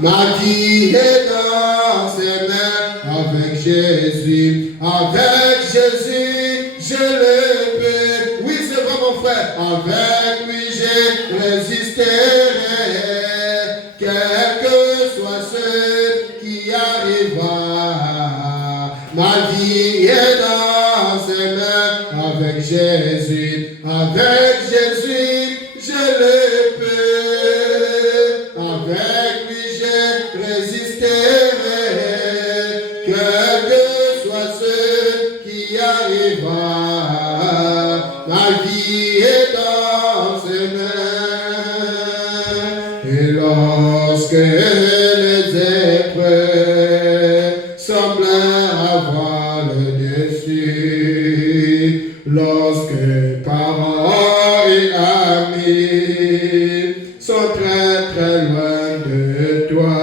Ma vie est dans ses mains avec Jésus. Avec Jésus, je le peux. Oui, c'est vrai, mon frère. Avec lui, je résisterai. Quel que soit ce qui arrivera. Ma vie est dans ses mains avec Jésus. Avec Jésus, je le peux. Avec lui, je résisterai. Quel que soit ce qui arrivera. Ma vie est dans ses mains. Et lorsque les épreuves semblent avoir le dessus, lorsque parents et amis sont très très loin de toi,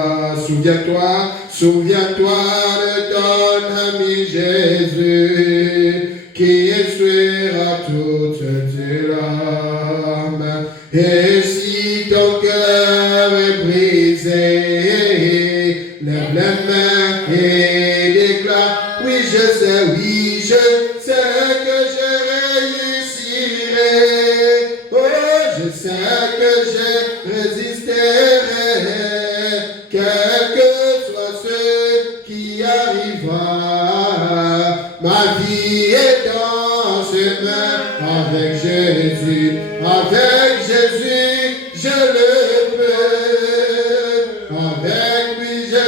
souviens-toi de ton ami Jésus qui essuiera toutes tes larmes. Et si ton cœur est brisé, lève les mains et déclare, oui je sais que je réussirai. Oh, je sais que je résisterai. Quel que soit ce qui arrivera, ma vie est dans ses mains avec Jésus. Avec Jésus, je le peux. Avec lui, je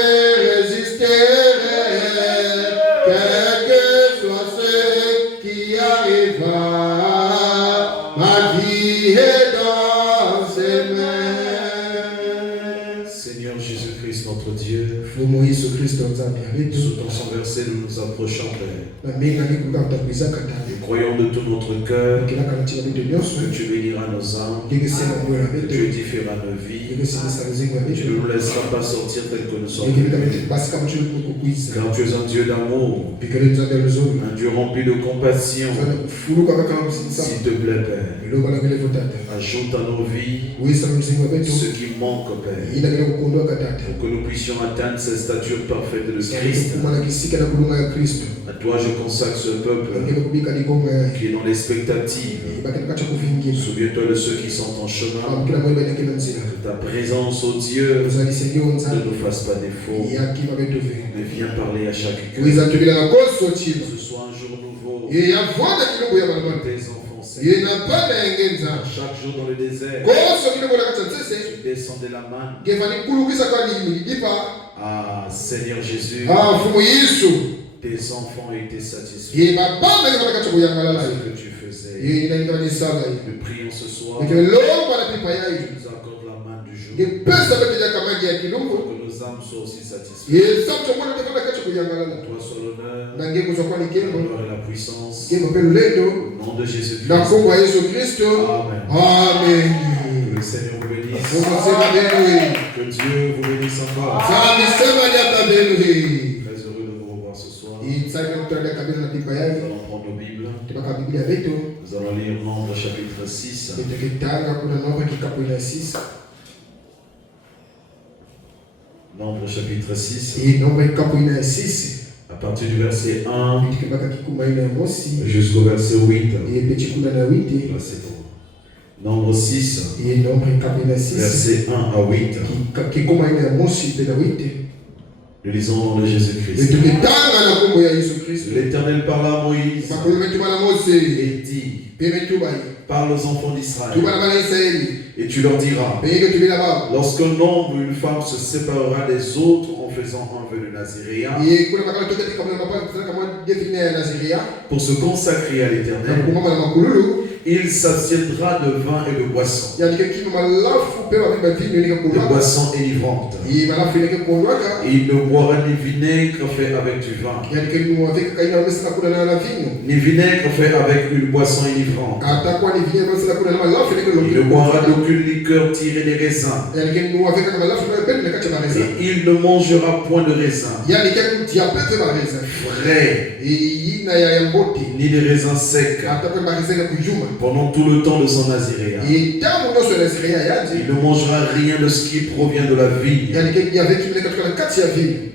résisterai. Quel que soit ce qui arrivera, ma vie est dans ses mains. Seigneur Jésus-Christ, notre Dieu, Nous dans son verset, nous nous approchons, Père. Nous croyons de tout notre cœur que tu béniras nos âmes, que tu édifieras nos vies. Tu ne nous laisseras pas sortir tel que nous sommes. Car tu es un Dieu d'amour, un Dieu rempli de compassion. S'il te plaît, Père, ajoute à nos vies ce qui manque, Père, pour que nous puissions atteindre cette stature parfaite de Christ. À toi, je consacre ce peuple qui est dans l'expectative. Souviens-toi de ceux qui sont en chemin. Que ta présence, ô Dieu, ne nous fasse pas défaut. Mais viens parler à chaque cœur. Que ce soit un jour nouveau. Tes enfants, Seigneur. Chaque jour dans le désert, tu descends de la manne. Ah, Seigneur Jésus, tes enfants étaient satisfaits de ce que tu faisais. Nous prions ce soir. Tu nous accordes la main du jour. Pour que nos âmes soient aussi satisfaites. À toi soit l'honneur, l'honneur et la puissance. Au nom de Jésus-Christ. Amen. Amen. Que le Seigneur vous bénisse. Que Dieu vous bénisse encore. Très heureux de vous revoir ce soir. Nous allons prendre nos Bibles. Nous allons lire Nombre chapitre 6. Nombre chapitre 6. À partir du verset 1 jusqu'au verset 8. Là, c'est bon. Nombre 6, verset 1 à 8. Nous lisons au nom de Jésus-Christ. L'Éternel parla à Moïse et dit, parle aux enfants d'Israël et tu leur diras, lorsqu'un homme ou une femme se séparera des autres en faisant un vœu de Naziréa pour se consacrer à l'Éternel, il s'assiedra de vin et de boissons, de boissons enivrantes. Il ne boira ni vinaigre fait avec du vin, ni vinaigre fait avec une boisson enivrante. Il ne boira d'aucune liqueur tirée des raisins, Et il ne mangera point de raisin frais, ni de raisin sec pendant tout le temps de son naziréat. Il ne mangera rien de ce qui provient de la vigne,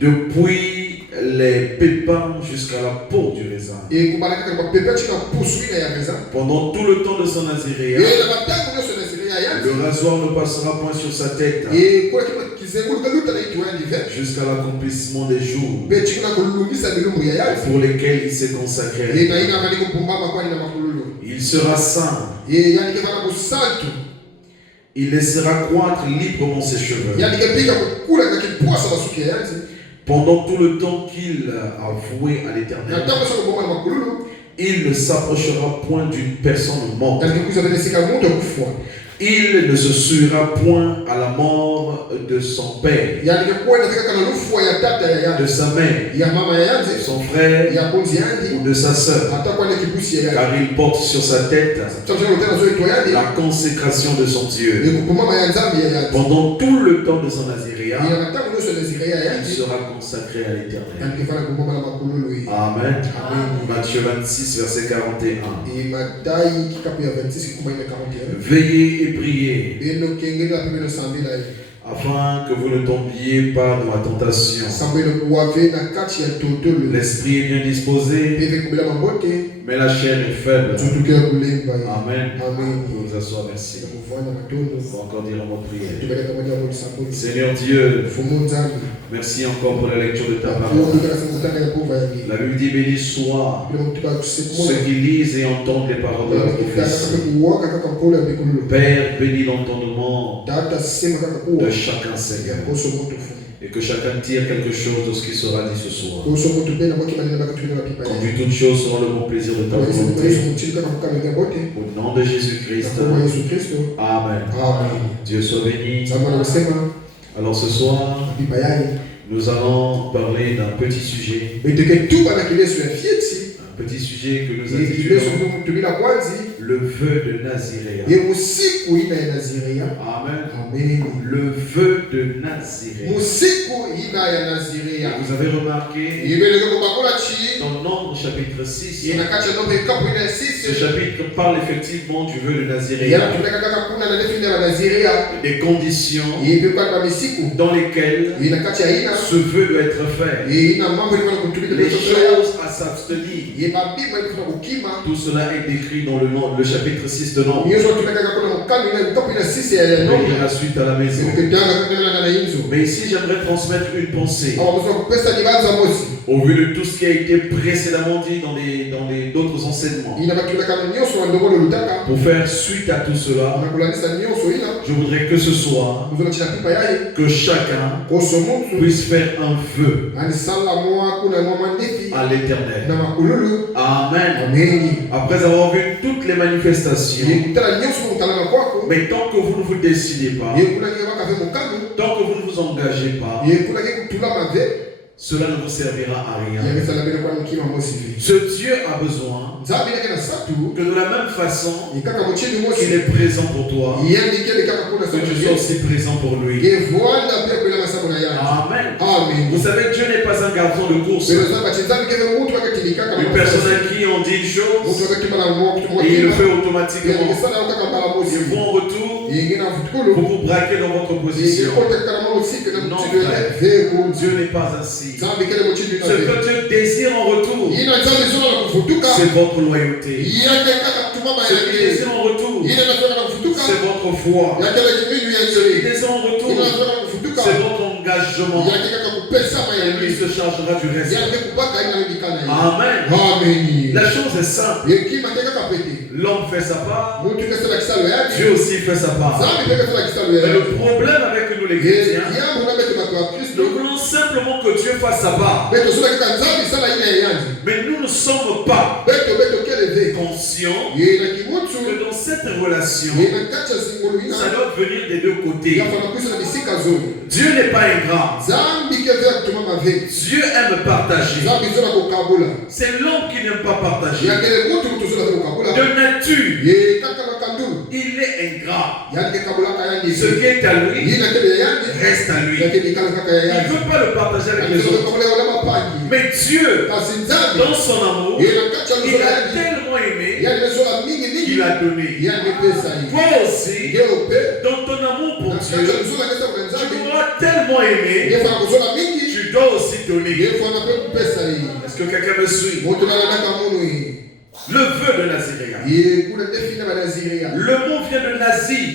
depuis les pépins jusqu'à la peau du raisin. Pendant tout le temps de son naziréat, le rasoir ne passera point sur sa tête jusqu'à l'accomplissement des jours pour lesquels il s'est consacré. Il sera saint. Il laissera croître librement ses cheveux. Pendant tout le temps qu'il a voué à l'Éternel, il ne s'approchera point d'une personne morte. Il ne se souillera point à la mort de son père, de sa mère, de son frère ou de sa sœur, car il porte sur sa tête la consécration de son Dieu. Pendant tout le temps de son naziréat, il sera consacré à l'Éternel. Amen. Matthieu 26, verset 41. Veillez et priez afin que vous ne tombiez pas dans la tentation. L'esprit est bien disposé, mais la chair est faible. Amen. Vous vous asseoir, merci. On va encore dire un mot de prière. Seigneur Dieu, merci encore pour la lecture de ta parole. La Bible dit béni soit ceux qui lisent et entendent les paroles de la prophétie. Père, bénis l'entendement de chacun, Seigneur, et que chacun tire quelque chose de ce qui sera dit ce soir. Conduis toutes choses selon le bon plaisir de ta volonté. Au nom de Jésus-Christ. Amen. Dieu soit béni. Alors ce soir, nous allons parler d'un petit sujet. Un petit sujet que nous intitulons le vœu de Naziréa. Amen. Le vœu de Naziréa. Vous avez remarqué dans Nombre chapitre 6, ce chapitre parle effectivement du vœu de Naziréa, des conditions dans lesquelles ce vœu doit être fait, les choses à s'abstenir. Tout cela est décrit dans le chapitre 6 de Nombre. La suite à la maison. Mais ici, j'aimerais transmettre une pensée. Au vu de tout ce qui a été précédemment dit dans d'autres enseignements. Pour faire suite à tout cela, je voudrais que ce soir, que chacun puisse faire un vœu à l'Éternel. Amen. Après avoir vu toutes les manifestations, mais tant que vous ne vous décidez pas, tant que vous ne vous engagez pas, cela ne vous servira à rien. Ce Dieu a besoin que de la même façon qu'il est présent pour toi, que tu sois aussi présent pour lui. Amen. Vous savez, Dieu n'est pas un garçon de course. Une personne à qui on dit une chose et il le fait automatiquement. Il faut en retour pour vous braquer dans votre position. Non, frère, Dieu n'est pas ainsi. Ce que Dieu désire en retour, c'est votre loyauté. Ce qu'il désire en retour, c'est votre foi. Ce qu'il désire en retour, c'est votre engagement. Et lui se chargera du reste. Amen. La chose est simple. L'homme fait sa part, Dieu aussi fait sa part. Mais le problème avec nous les chrétiens, nous voulons simplement que Dieu fasse sa part. Mais nous ne sommes pas conscients que dans cette relation, ça doit venir des deux côtés. Dieu n'est pas ingrat. Dieu aime partager. C'est l'homme qui n'aime pas partager. De nature, il est ingrat. Ce qui est à lui reste à lui. Il ne veut pas le partager avec les autres. Mais Dieu, dans son amour, il a tellement aimé qu'il a donné. Toi aussi, dans ton amour pour Dieu, tu l'auras tellement aimé, tu dois aussi donner. Est-ce que quelqu'un me suit? Le vœu de Naziréa. Le mot vient de Nazir,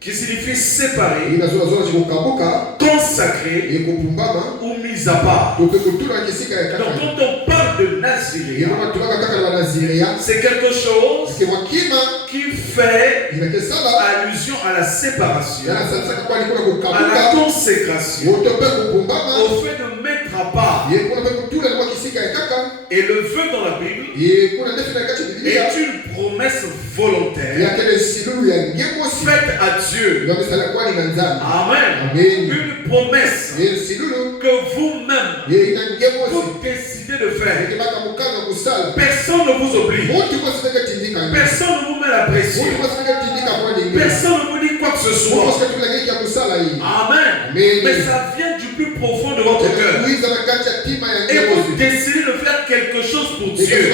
qui signifie séparé, consacré ou mis à part. Donc quand on parle de Naziréa, c'est quelque chose qui fait allusion à la séparation, à la consécration, au fait de mettre à part. Et le vœu dans la Bible est une promesse volontaire faite à Dieu. Amen. Une promesse que vous-même vous décidez de faire. Personne ne vous oblige. Personne ne vous met la pression. Personne ne vous dit quoi que ce soit. Amen. Mais ça vient du plus profond de votre cœur. Et vous décidez de faire quelque chose pour Dieu.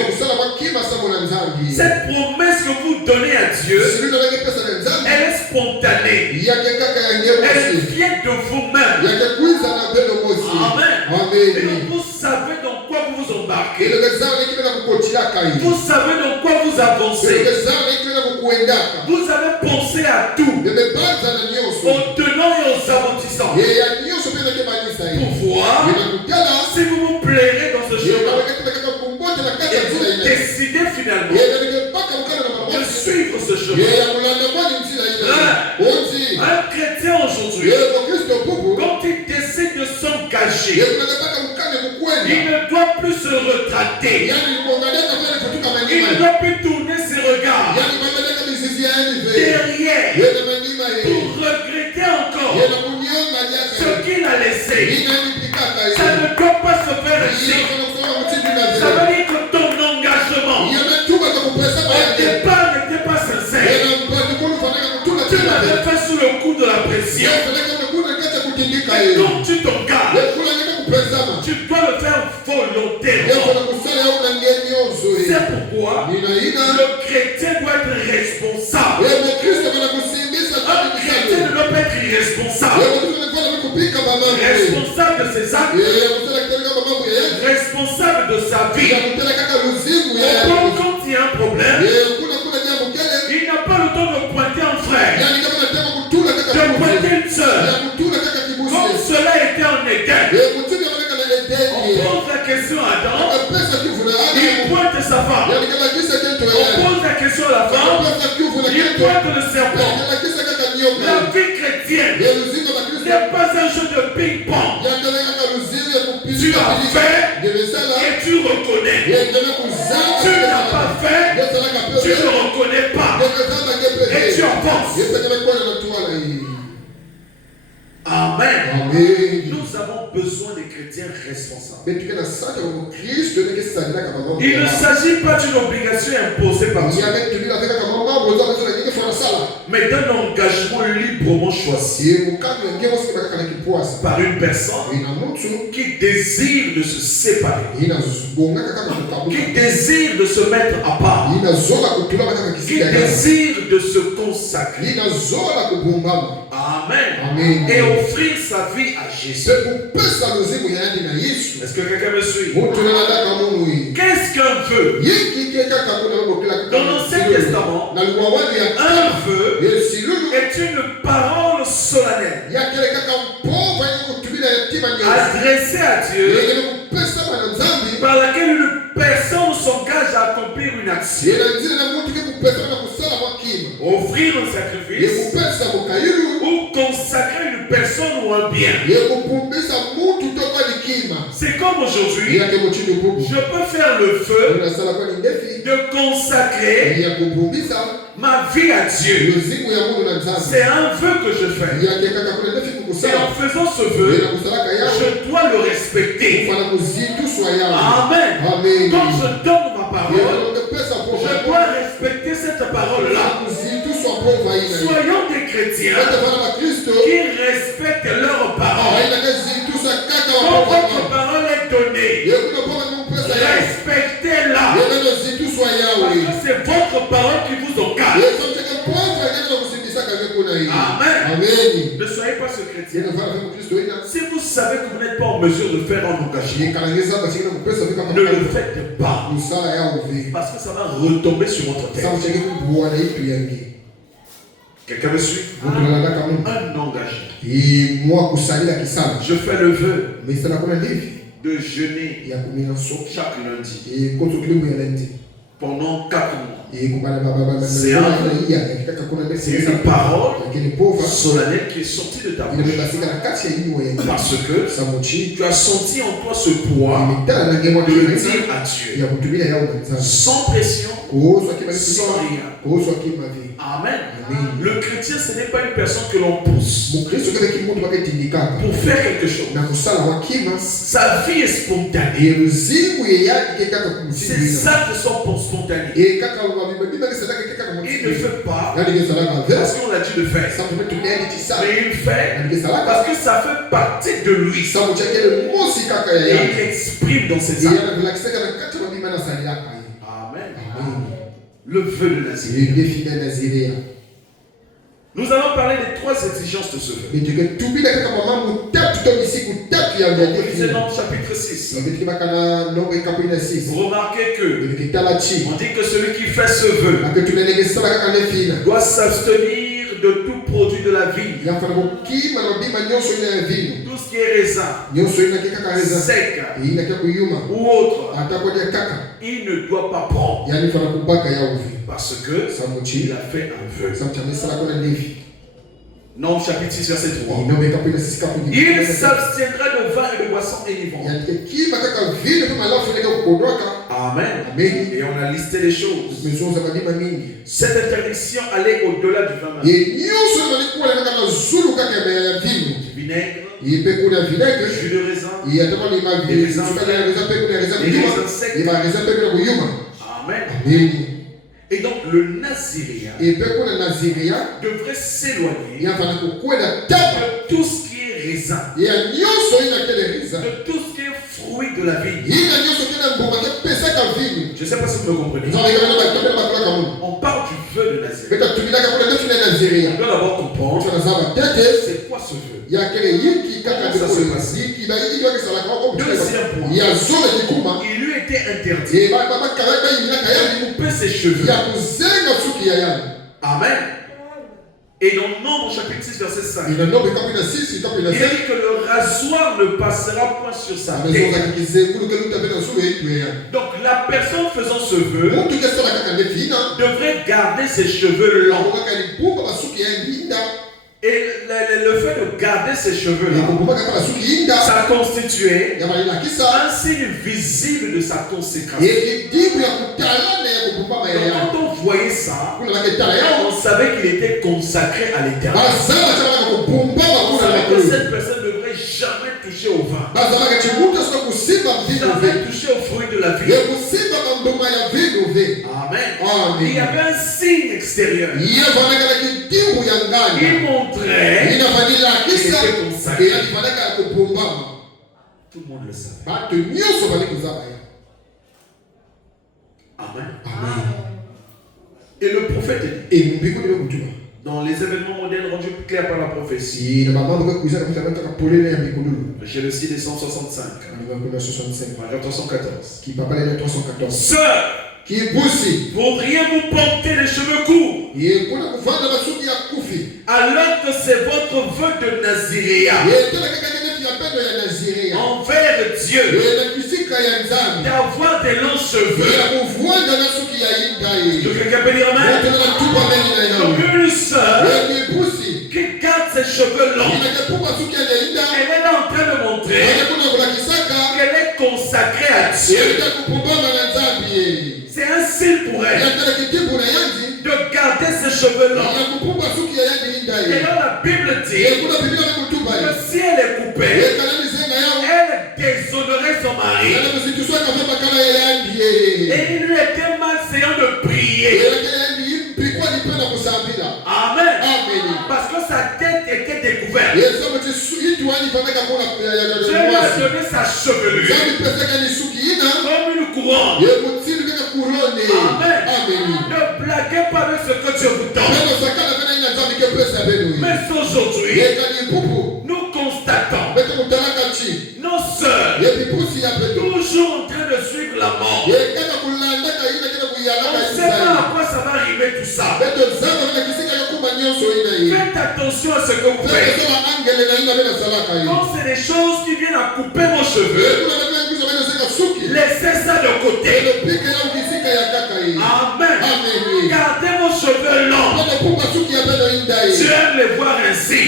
Cette promesse que vous donnez à Dieu, elle est spontanée. Elle vient de vous-même. Amen. Et donc vous savez dans quoi vous vous embarquez. Vous savez dans quoi vous avancez. Vous avez pensé à tout, aux tenants et aux aboutissants, pour voir si vous vous plairez dans ce chemin. Et vous décidez finalement de suivre ce chemin. Un chrétien aujourd'hui, quand il décide de s'engager, il ne doit plus se retracter. Il ne doit plus tourner ses regards derrière pour regretter encore ce qu'il a laissé. Ça ne doit pas se faire ainsi. Ça veut dire que ton engagement au départ n'était pas sincère. Tu l'avais fait sous le coup de la pression. Et donc tu t'engages. Tu dois le faire volontairement. C'est pourquoi le chrétien doit être responsable. Un chrétien ne doit pas être irresponsable. Responsable de ses actes. Responsable de sa vie. Quand il y a un problème, il n'a pas le temps de pointer un frère, de pointer une soeur. Comme cela était en Éden, on pose la question à Adam, il pointe sa femme. On pose la question à la femme, il pointe le serpent. La vie chrétienne n'est pas un jeu de ping-pong. Tu as fait et tu reconnais. Tu n'as pas fait, tu ne reconnais pas. Et tu avances. Amen. Nous avons besoin des chrétiens responsables. Il ne s'agit pas d'une obligation imposée par Dieu, mais d'un engagement librement choisi par une personne qui désire de se séparer, qui désire de se mettre à part, qui désire de se consacrer. Amen. Et offrir sa vie à Jésus. Est-ce que quelqu'un me suit? Qu'est-ce qu'un vœu? Dans l'Ancien Testament, un vœu est une parole solennelle adressée à Dieu, par laquelle une personne s'engage à accomplir une action. Offrir un sacrifice ou consacrer une personne ou un bien. C'est comme aujourd'hui, je peux faire le feu de consacrer ma vie à Dieu. C'est un vœu que je fais. Et en faisant ce vœu, je dois le respecter. Amen. Quand je donne ma parole, je dois respecter respecter cette parole-là. Soyons des chrétiens qui respectent leurs paroles. Quand votre parole est donnée, respectez-la. Parce que c'est votre parole qui vous occasionne. Amen. Ne soyez pas ce chrétien. Si vous savez que vous n'êtes pas en mesure de faire un engagement, ne le faites pas. Parce que ça va retomber sur votre tête. Quelqu'un me suit? Un engagement. Je fais le vœu de jeûner chaque lundi pendant 4 mois. C'est une parole solennelle qui est sortie de ta bouche. Parce que tu as senti en toi ce poids de le dire à Dieu. Sans pression, sans rien. Amen. Le chrétien, ce n'est pas une personne que l'on pousse pour faire quelque chose. Sa vie est spontanée. C'est ça que son spontané. Il ne fait pas parce qu'on l'a dit de faire. Mais il fait parce que ça fait partie de lui. Et il exprime dans ses actes. Amen. Le vœu de Naziré. Nous allons parler des 3 exigences de ce vœu. C'est dans le chapitre 6. Vous remarquez que on dit que celui qui fait ce vœu doit s'abstenir de tout produit de la vigne. Tout ce qui est raisin, sec ou autre, il ne doit pas prendre. Parce que il a fait un vœu. Nom chapitre 6 verset 3. Il s'abstiendra de vin et de boissons enivrants. Amen. Et on a listé les choses. Cette interdiction allait au-delà du vin. Vinaigre, jus de raisin, des raisins secs. Amen. Et donc le Naziréen devrait s'éloigner de tout ce qui est raisin, de tout ce qui est fruit de la vigne. Je ne sais pas si vous me comprenez. On parle du vœu de Naziré. On doit d'abord comprendre c'est quoi ce vœu. Ça se passe. Deuxième point, il lui était interdit de couper ses cheveux. Amen. Et dans Nombre chapitre 6 verset 5, il a dit que le rasoir ne passera point sur sa tête. Donc la personne faisant ce vœu devrait garder ses cheveux longs. Et le fait de garder ses cheveux là, ça constituait un signe visible de sa consécration. Quand on voyait ça, on savait qu'il était consacré à l'Éternel. On savait que cette personne ne devrait jamais toucher au vin, jamais toucher au fruit de la vie. Amen. Il y avait un signe extérieur. Il montrait qu'il était consacré. Tout le monde le savait. Amen. Et le prophète dit, dans les événements modernes rendus clairs par la prophétie, j'ai le site des 165, page 314. Sœurs, pourriez vous porter les cheveux courts alors que c'est votre vœu de Naziréa envers Dieu d'avoir des longs cheveux. Quelqu'un peut dire amen? Donc une sœur qui garde ses cheveux longs, elle est là en train de montrer qu'elle est consacrée à Dieu. C'est un signe pour elle de garder ses cheveux longs. Et là la Bible dit que si elle est coupée, elle déshonorait son mari. Et il lui était malséant de prier. Parce que sa tête était découverte. Dieu Dieu lui a donné sa chevelure comme une couronne. Amen. Ne blaguez pas avec ce que Dieu vous donne. Mais aujourd'hui, nous constatons nos sœurs toujours en train de suivre la mort. On ne sait pas à quoi ça va arriver tout ça. Faites attention à ce que vous faites. Quand c'est des choses qui viennent à couper vos cheveux, laissez ça de côté. Amen. Gardez vos cheveux longs. Dieu aime les voir ainsi.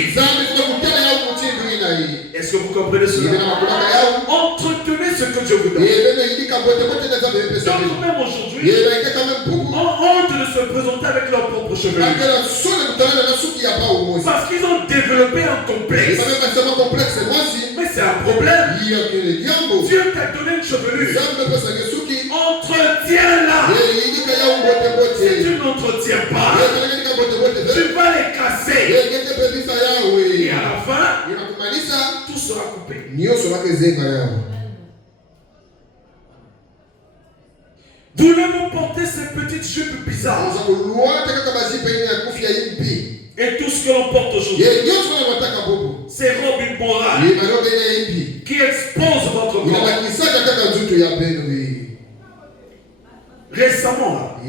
Est-ce que vous comprenez cela? Entretenez ce que Dieu vous donne. Donc même aujourd'hui, ont honte de se présenter avec leurs propres cheveux. Parce qu'ils ont développé un complexe. Mais c'est un problème. Dieu t'a donné une chevelure. Entretiens-la. Si tu n'entretiens pas, tu vas les casser. Et à la fin, tout sera coupé. Voulez-vous porter ces petites jupes bizarres? Et tout ce que l'on porte aujourd'hui, ces robes immorales qui exposent votre corps. Récemment,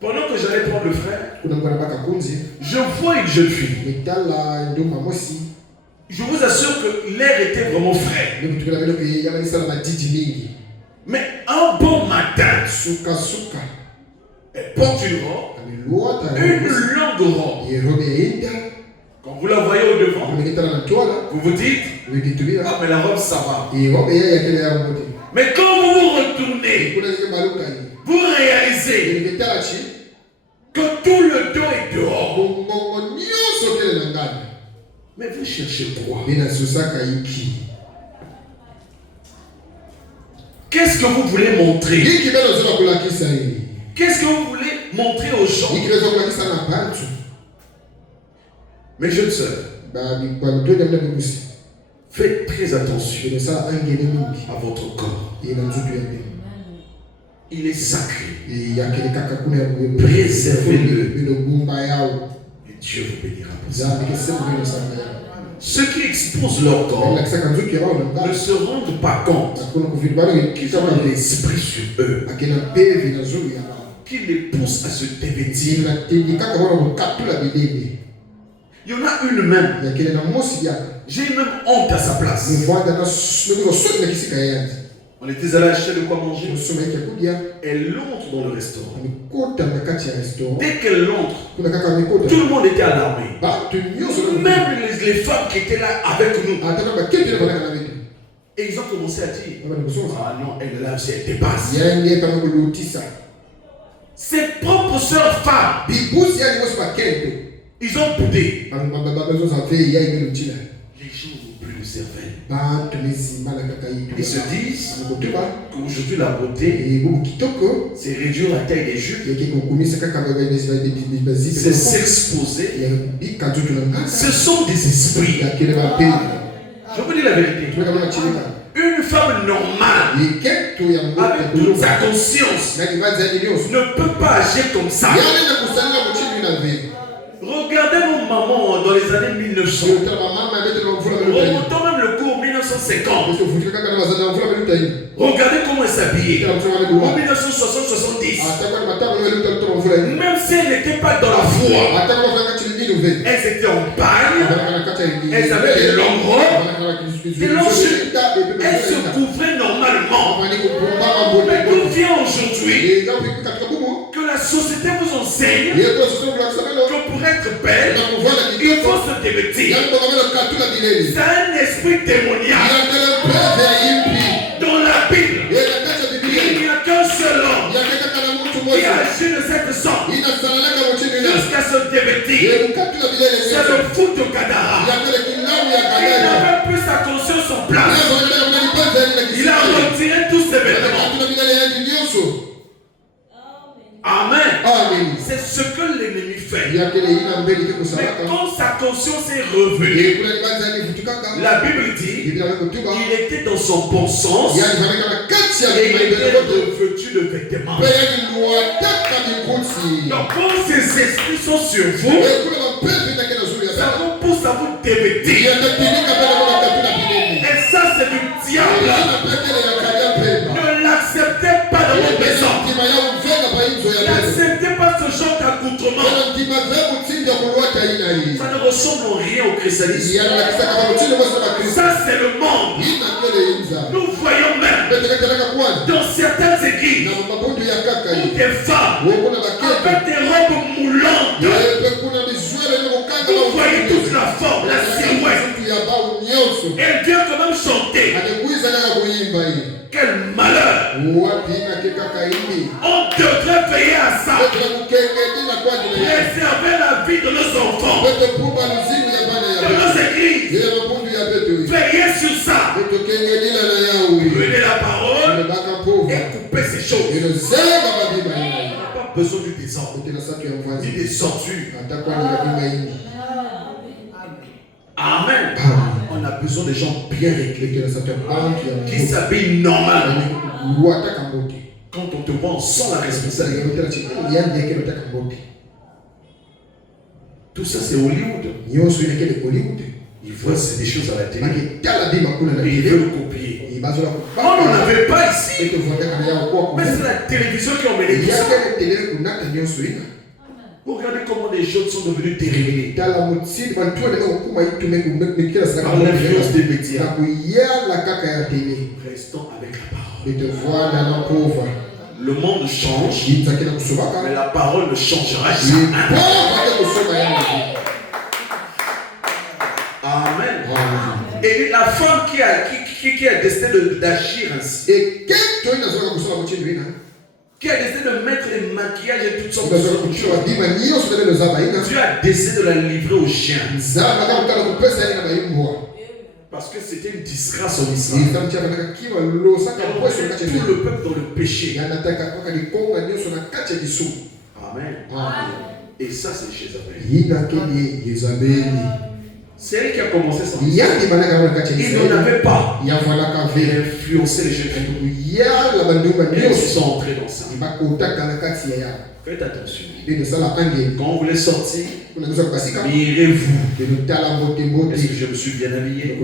pendant que j'allais prendre le frère, je vois une jeune fille. Je vous assure que l'air était vraiment frais. Mais un bon matin, elle porte une robe, une longue robe. Quand vous la voyez au devant, vous vous dites, ah mais la robe ça va. Mais quand vous vous retournez, vous réalisez que tout le dos est dehors. Mais vous cherchez quoi? Qu'est-ce que vous voulez montrer? Qu'est-ce que vous voulez montrer aux gens? Mes jeunes sœurs, faites très attention à votre corps. Il est sacré. Préservez-le. Et Dieu vous bénira pour ça. Ceux qui exposent leur corps ne se rendent pas compte qu'ils ont un esprit sur eux qui les pousse à se dévêtir. Il y en a une même. J'ai même honte à sa place. On était allé acheter de quoi manger. Elle entre dans le restaurant. Dès qu'elle entre, tout le monde était alarmé. Même les femmes qui étaient là avec nous. Et ils ont commencé à dire, ah non, elle là, elle dépasse. Ses propres sœurs femmes, ils ont boudé. Les gens n'ont plus de cervelle. Ils se disent qu'aujourd'hui la beauté, c'est réduire la taille des jupes, c'est s'exposer. Ce sont des esprits. Je vous dis la vérité. Une femme normale, avec toute sa conscience, ne peut pas agir comme ça. Regardez nos mamans dans les années 1900. Remontons même le cours 1950. Regardez comment elles s'habillaient. En 1960-70. Même si elles n'étaient pas dans la foi, elles étaient en bagne. Elles avaient des longues robes, des longues jupes. Elles se couvraient normalement. Mais d'où vient aujourd'hui que la société vous enseigne que pour être belle, il faut se dévêtir. C'est un esprit démoniaque. Dans la Bible, il n'y a qu'un seul homme qui agit de cette sorte jusqu'à se dévêtir. C'est le fou de Gadara. Il n'avait plus sa conscience en place. Il a retiré tous ses vêtements. Amen. C'est ce que l'ennemi fait. quand sa conscience est revenue, la Bible dit il était dans son bon sens et il était revêtu de vêtements. Donc quand ces esprits sont sur vous, ça vous pousse à vous dévêtir. Et ça c'est du diable. Ne l'acceptez pas dans vos maisons. N'acceptez pas ce genre d'accoutrement. Ça ne ressemble en rien au christianisme. Ça c'est le monde. Nous voyons même dans certaines églises où des femmes avec des robes moulantes, vous voyez toute la forme, la silhouette. Elle vient quand même chanter. Quel malheur! On devrait veiller à ça. Préserver la vie de nos enfants, de nos églises. Veillez sur ça. Prenez la parole et coupez ces choses. On n'a pas besoin du désordre, ni des ordures. Amen. On a besoin de gens bien réglés, qui s'habillent normalement. Quand on te voit, on sent la responsabilité. Tout ça, c'est Hollywood. Ils voient des choses à la télé et ils veulent copier. On n'en avait pas ici. Mais c'est la télévision qui a emmené tout ça. Vous regardez comment les jeunes sont devenus dérivés par l'influence des médias. Restons avec la parole. Le monde change, mais la parole ne changera jamais. Amen. Et la femme qui a décidé d'agir ainsi, qui a décidé de mettre les maquillages et toutes sortes de choses, Dieu a décidé de la livrer aux chiens. Parce que c'était une disgrâce en Israël. Tout le peuple dans le péché. Amen. Et ça, c'est Jézabel. C'est elle qui a commencé ça. Il n'en avait pas. Il a influencé les jeunes filles. Et ils sont entrés dans ça. Faites attention. Quand vous voulez sortir, mirez-vous. Est-ce que je me suis bien habillé?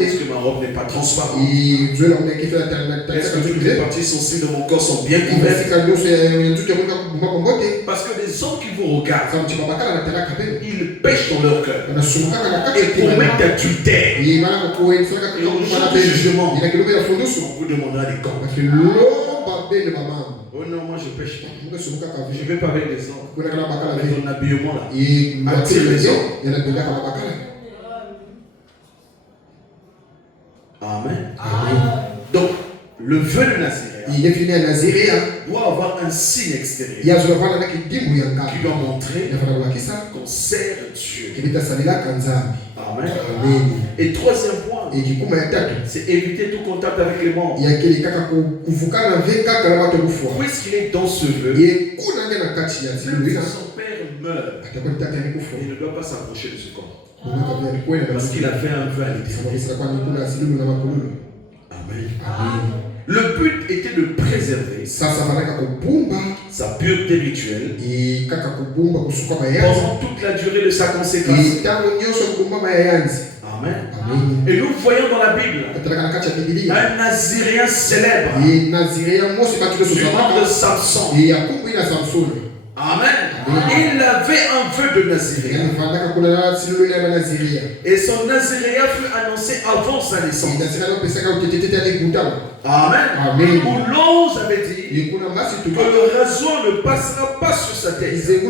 Est-ce que ma robe n'est pas transparente? Est-ce que toutes les parties sensibles de mon corps sont bien couvertes? Parce que les hommes qui vous regardent, ils pêchent dans leur cœur et commettent d'adultère. Et au jour du jugement, on vous demandera des comptes. Oh non, moi je pêche pas. Je ne vais pas avec les hommes. Avec ton habillement là. Attire les hommes. Amen. Donc, le vœu de Naziréa doit avoir un signe extérieur qui doit montrer qu'on sert Dieu. Amen. Et troisième point, c'est éviter tout contact avec les morts. Puisqu'il est dans ce vœu, même si son père meurt, il ne doit pas s'approcher de ce corps. Parce qu'il a fait un vœu à l'éternité. Amen. Le but était de préserver sa pureté rituelle pendant toute la durée de sa consécration. Amen. Et nous voyons dans la Bible un Naziréen célèbre du nom de Samson. Amen. Il avait un vœu de Naziréen. Et son Naziréen fut annoncé avant sa naissance. Amen. Où l'ange avait dit que le rasoir ne passera pas sur sa tête. C'est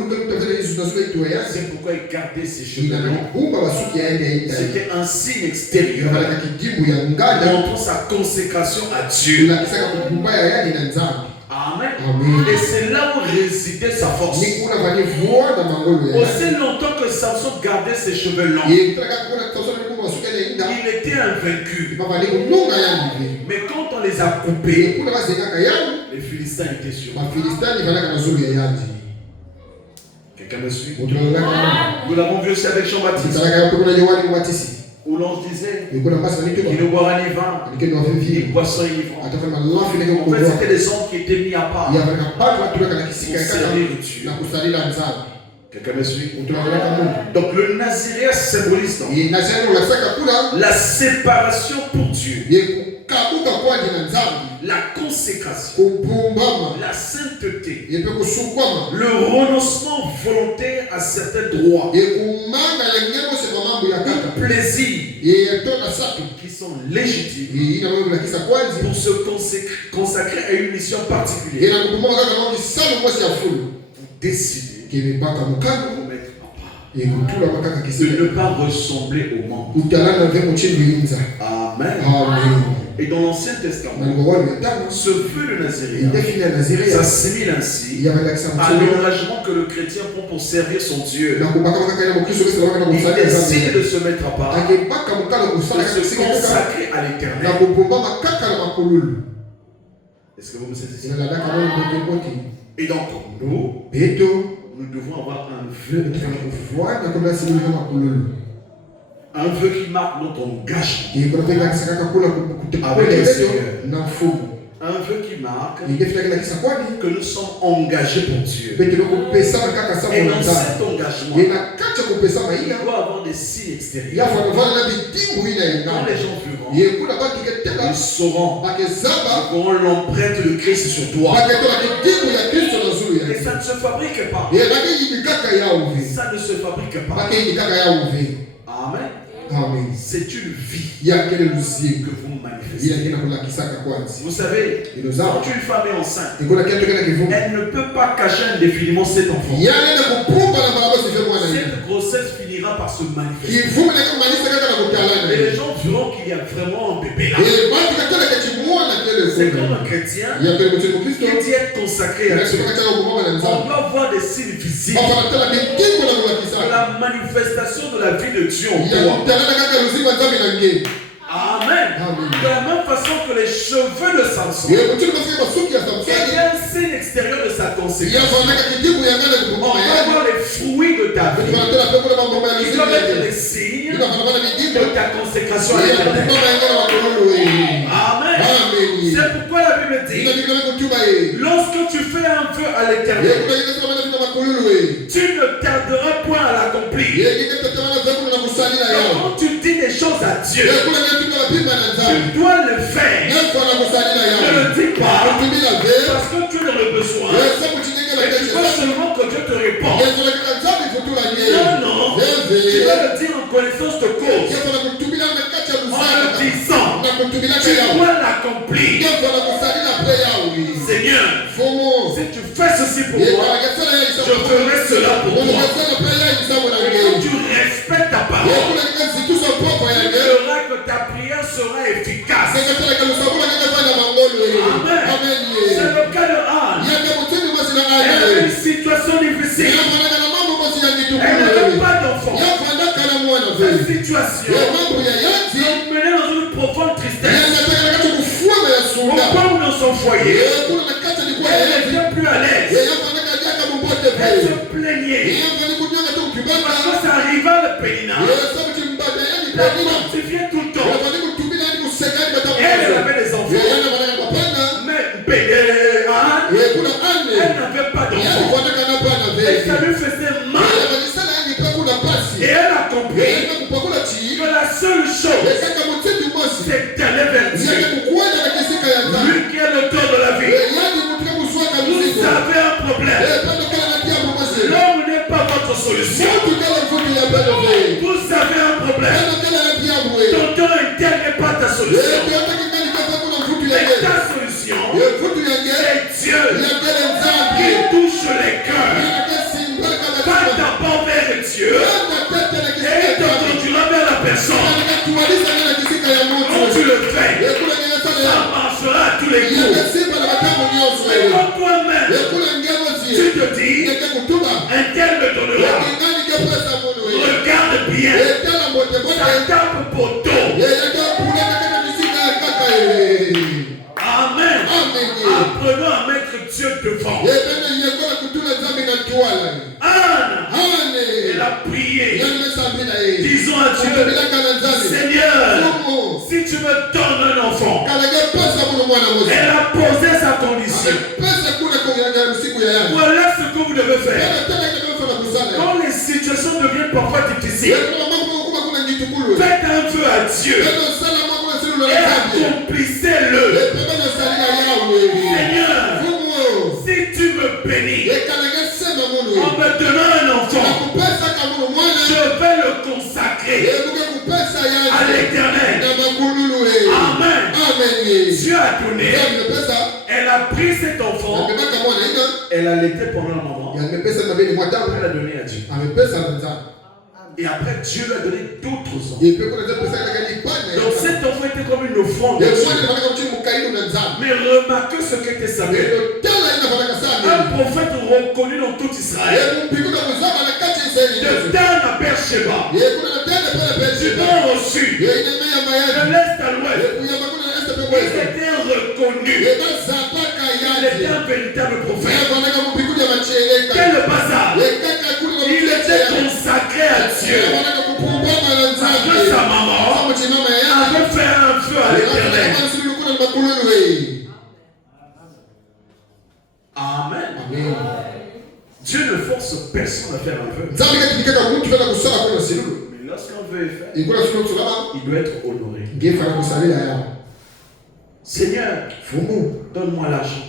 pourquoi il gardait ses cheveux. C'était un signe extérieur montrant sa consécration à Dieu. Amen. Et c'est là où résidait sa force. Aussi longtemps que Samson gardait ses cheveux longs, il était invaincu. Mais quand on les a coupés, les Philistins étaient sur. Quelqu'un me suit? Nous l'avons vu aussi avec Jean-Baptiste. Où l'on disait qu'il ne boira ni vin, ni poisson inivrant. En fait, c'était des hommes qui étaient mis à part pour servir Dieu. Quelqu'un me suit? Donc le naziréat symbolise la séparation pour Dieu, la consécration, la sainteté, le renoncement volontaire à certains droits, plaisirs qui sont légitimes pour se consacrer à une mission particulière, pour décider de mettre à part, de ne pas ressembler aux membres. Amen. Et dans l'Ancien Testament, ce feu de Nazareth s'assimile ainsi à l'engagement que le chrétien prend pour servir son Dieu. Il décide de se mettre à part, de se consacrer à l'Éternel. Est-ce que vous me saisissez? Et donc, nous devons avoir un vœu. Un vœu qui marque notre engagement avec le Seigneur. Un vœu qui marque que nous sommes engagés pour Dieu. Et dans cet engagement, il doit avoir des signes extérieurs. Quand les gens verront, ils sauront, ils auront l'empreinte de Christ sur toi. Et ça ne se fabrique pas. Ça ne se fabrique pas. Amen. C'est une vie que vous manifestez. Vous savez, quand une femme est enceinte, elle ne peut pas cacher indéfiniment cet enfant. Cette grossesse finira par se manifester. Et les gens verront qu'il y a vraiment un bébé là. C'est comme un chrétien qui dit être consacré à Dieu. On doit voir des signes visibles de la manifestation de la vie de Dieu en toi. Amen. De la même façon que les cheveux de Samson, il y a un signe extérieur de sa conséquence. On va voir les fruits de ta vie. Il doit être les signes de ta consécration à l'Éternel. Amen. C'est pourquoi la Bible dit, lorsque tu fais un vœu à l'Éternel, tu ne tarderas point à l'accomplir. Quand tu dis des choses à Dieu, tu dois le faire. Ne le dis pas parce que tu es dans le besoin. Et tu veux seulement que Dieu te réponde. Non, tu dois le dire en connaissance de cause. En le disant, tu dois l'accomplir. Seigneur, si tu fais ceci pour moi, je ferai cela pour toi. Quand tu respectes ta parole, tu verras que ta prière sera efficace. Amen. C'est le cas de Anne. Elle avait une situation difficile. Elle n'avait pas d'enfant. Cette situation l'ont menée dans une profonde tristesse. Au point où dans son foyer, elle n'était plus à l'aise. Elle se plaignait. Parce que ça arriva le Pénina. Elle mortifiait tout le temps. Elle avait des enfants. Mais Anne, elle n'avait pas d'enfants. Et ça lui faisait mal. Et elle a compris que la seule chose, c'est d'aller vers Dieu. Lui qui est l'auteur de la vie. Vous avez un problème. L'homme n'est pas votre solution. Vous avez un problème. Ton temps interne n'est pas ta solution. Mais ta solution, c'est Dieu qui touche les cœurs. Va d'abord vers Dieu et il te conduira vers la personne. Quand tu le fais, ça marchera à tous les coups. Mais quand toi-même, tu te dis, un tel me donnera. Regarde bien, ça tape pour tout. Amen. Apprenons à mettre Dieu devant. Anne Seigneur, si tu me donnes un enfant, elle a posé sa condition. Voilà ce que vous devez faire. Quand les situations deviennent parfois difficiles, faites un vœu à Dieu et accomplissez-le. Seigneur, si tu me bénis en me donnant un enfant, je vais le consacrer à l'Éternel. Amen. Dieu a donné. Elle a pris cet enfant. Elle a allaité pendant un moment. Elle a donné à Dieu. Et après, Dieu lui a donné d'autres enfants. Donc cet enfant était comme une offrande. Mais remarquez ce qu'était Samuel. Un prophète reconnu dans tout Israël. De Dan à Beersheba. Du nord au sud. De l'est à l'ouest. Il était reconnu. Il était un véritable prophète. Quel bazar. Il était consacré à Dieu. Avec sa maman, avait fait un feu à l'Éternel. Amen. Dieu ne force personne à faire un vœu. Mais lorsqu'un vœu est fait, il doit être honoré. Seigneur, donne-moi l'argent.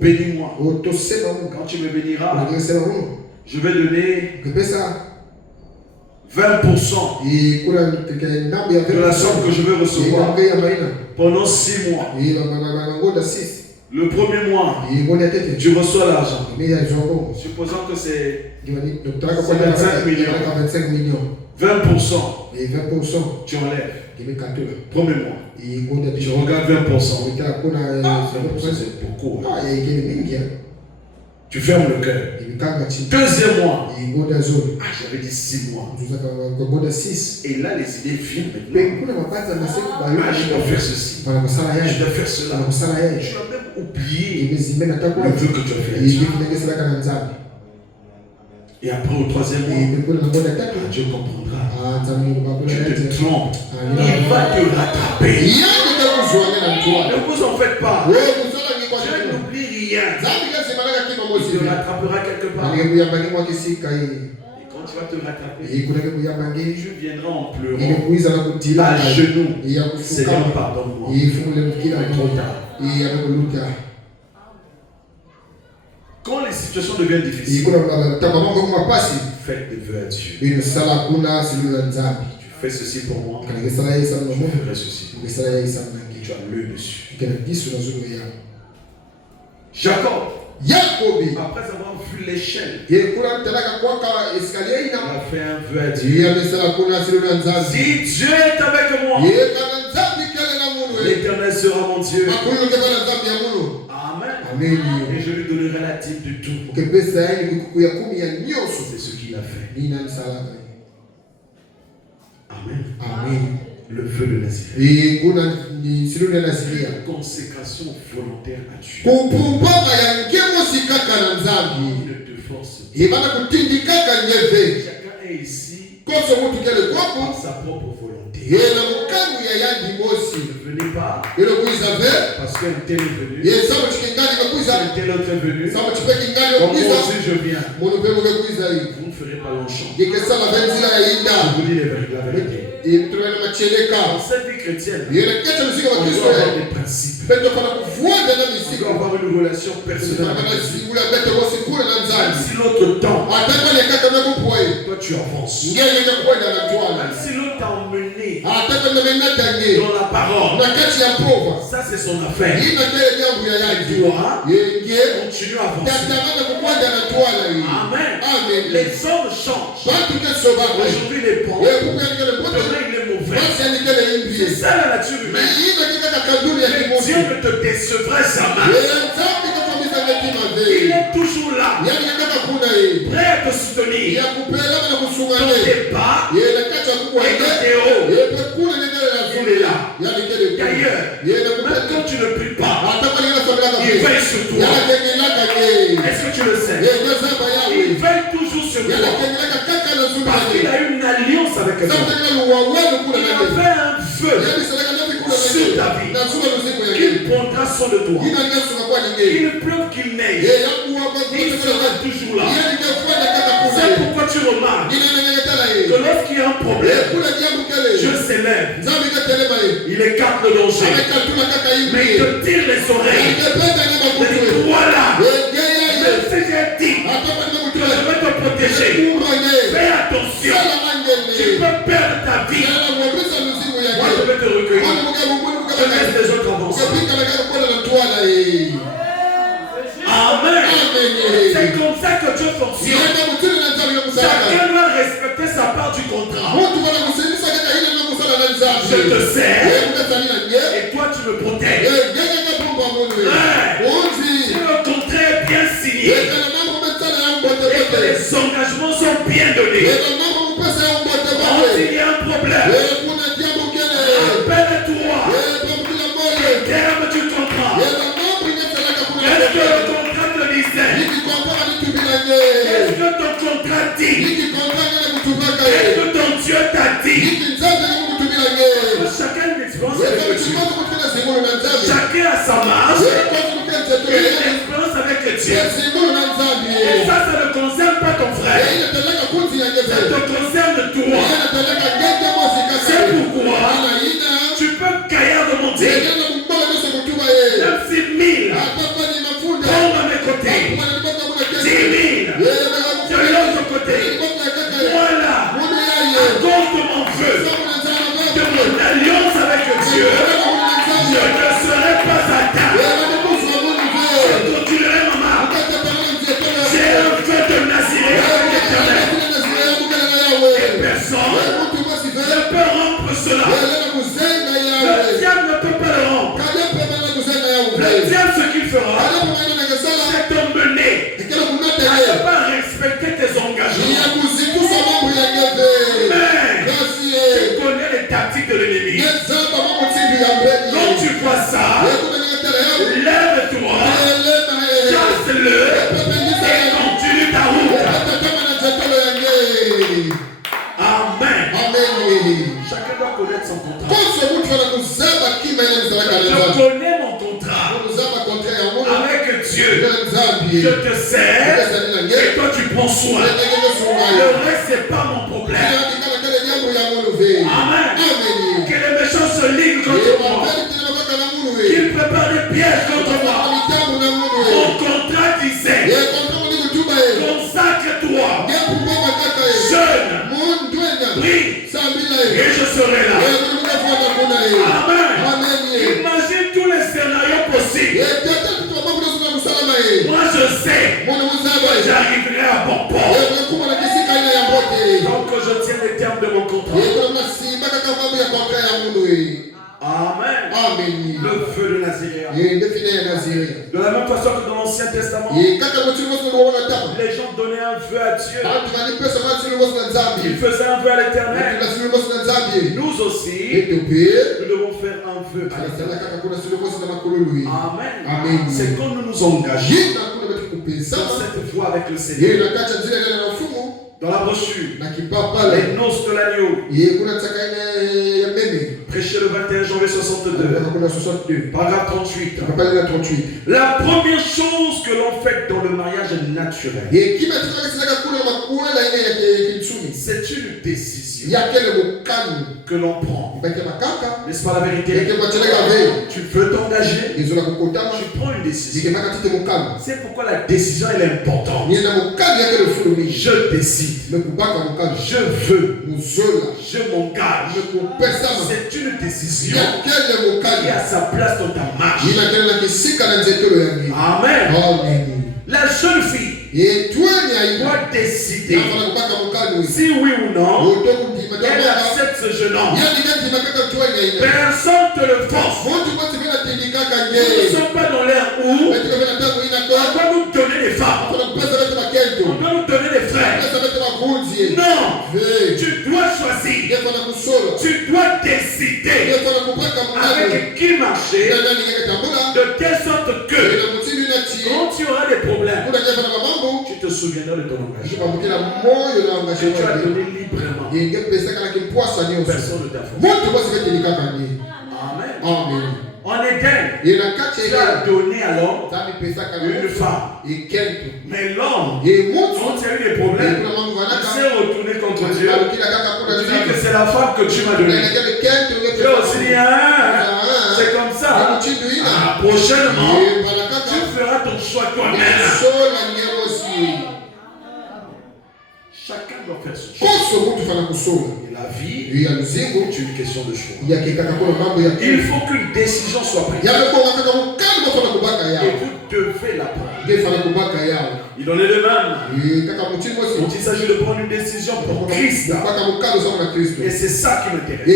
Bénis-moi. Quand tu me béniras, je vais donner 20% de la somme que je vais recevoir pendant 6 mois. Le premier mois, tu reçois l'argent. Supposons que c'est 25 millions. 20%, tu enlèves. Premier mois, tu regardes 20%. C'est beaucoup. Tu fermes le cœur. Deuxième mois. J'avais dit 6 mois. Et là, les idées viennent maintenant. Je dois faire ceci. Je dois faire cela. Tu as même oublié le vœu que tu as fait à Dieu. Et après, au troisième mois, Dieu comprendra. Tu te trompes. Il va te rattraper. Ne vous en faites pas. Dieu n'oublie rien. Il te rattrapera quelque part. Et quand tu vas te rattraper, tu viendras en pleurant, à genoux. Seigneur, pardonne-moi. Trop tard. Quand les situations deviennent difficiles, faites des vœux à Dieu. Tu fais ceci pour moi, je ferai ceci pour moi. Tu as le dessus. Jacob, après avoir vu l'échelle, il a fait un vœu à Dieu. Si Dieu est avec moi, l'Éternel sera mon Dieu. Amen. Et je lui donnerai la dîme de tout. C'est ce qu'il a fait. Amen. Le vœu de Naziré. La consécration volontaire à Dieu. Il ne te force pas. Chacun est ici par sa propre volonté. Ne venez pas parce qu'un tel est venu. Un tel autre est venu. Comme moi aussi je viens. Vous ne ferez pas l'enchant. Je vous dis la vérité. Dans cette vie chrétienne, on doit avoir des principes. On doit avoir une relation personnelle. Même si l'autre tend, toi tu avances. Même si l'autre t'a emmené dans la parole, ça c'est son affaire. Et toi, continue à avancer. Amen. Les hommes changent. Aujourd'hui les bons, demain il est mauvais. C'est ça la nature humaine. Mais Dieu ne te décevrait jamais. Il est toujours là, prêt à te soutenir dans tes bas et dans tes hauts. Il il est là. D'ailleurs, même quand tu ne pries pas, il veille sur toi. Est-ce que tu le sais? Il veille toujours sur toi. Parce qu'il a une alliance avec toi. Il avait un feu sur ta vie qu'il prendra soin de toi. Qu'il pleuve, qu'il neige, il sera toujours là. C'est pourquoi tu remarques que lorsqu'il y a un problème, Dieu s'élève, il écarte le danger, mais il te tire les oreilles. Il dit voilà, même si j'ai dit que je vais te protéger, fais attention, tu peux perdre ta vie. Moi je vais te recueillir, je laisse les autres avancer. Amen. C'est comme ça que Dieu fonctionne. Chacun doit respecter sa part du contrat. Je te sers et toi tu me protèges. Si le contrat est bien signé et que les engagements sont bien donnés, quand il y a un problème, appelle-toi le terme du contrat. Est-ce que le contrat te disait? Est-ce que ton contrat dit? Est-ce que ton Dieu t'a dit? Chacun a une expérience avec Dieu. Chacun a sa marche. Une expérience avec Dieu. Et ça ne concerne pas ton frère. Ça te concerne toi. C'est pourquoi tu peux caillar de mon Dieu. Même si 1000 tombent à mes côtés, 10 000 de l'autre côté, voilà, à cause de mon feu, de mon alliance avec Dieu, je ne serai pas atteint. Je continuerai ma marche. J'ai un feu de Naziré avec l'Éternel. Et personne ne peut rompre cela. Le diable ne peut pas le rompre. Le diable, ce qu'il fera, c'est te mener à ne pas respecter tes engagements. Mais tu connais les tactiques de l'ennemi. Quand tu vois ça, lève-toi, chasse-le et continue ta route. Amen. Chacun doit connaître son contrat. Je connais mon contrat avec Dieu. Je te sers et toi tu prends soin. Le reste c'est pas mon problème. Amen. Que les méchants se liguent contre moi, qu'ils préparent des pièges contre moi. Mon contrat disait consacre-toi, jeune, prie, et je serai là. Amen. Imagine tous les scénarios possibles. Moi je sais que j'arriverai à bon port. Donc je tiens les termes de mon contrat. Amen. Le feu de Naziré. De la même façon que dans l'Ancien Testament, les gens donnaient un feu à Dieu. Ils faisaient un feu à l'Éternel. Nous aussi, nous devons faire un feu à l'Éternel. Amen. C'est quand nous nous engageons dans cette voie avec le Seigneur. Dans la brochure, les noces de l'agneau, prêché le 21 janvier 62, paragraphe 38. La première chose que l'on fait dans le mariage naturel, c'est une décision que l'on prend. N'est-ce pas la vérité? Tu veux t'engager, tu prends une décision. C'est pourquoi la décision elle est importante. Je décide. Je veux. Je m'engage. C'est une décision qui a sa place dans ta marche. Amen. La jeune fille doit décider si oui ou non elle accepte ce jeune homme. Personne te le force. Nous ne sommes pas dans l'air où on doit nous donner des femmes, on doit nous donner des frères. Non, tu dois choisir. Tu dois décider avec qui marcher, de telle sorte que quand tu auras des problèmes, tu te souviendras de ton engagement que tu as donné librement. Personne ne t'a forcé. Amen. En Éden, tu as donné à l'homme une femme. Mais l'homme, quand il y a eu des problèmes, il s'est retourné contre Dieu. Tu dis que c'est la femme que tu m'as donnée. Dieu aussi dit, c'est comme ça. Prochainement, tu feras ton choix toi-même. Chacun doit faire son choix. Et la vie est une question de choix. Il faut qu'une décision soit prise. Et vous devez la prendre. Il en est de même. Quand il s'agit de prendre une décision pour Christ. Et c'est ça qui m'intéresse.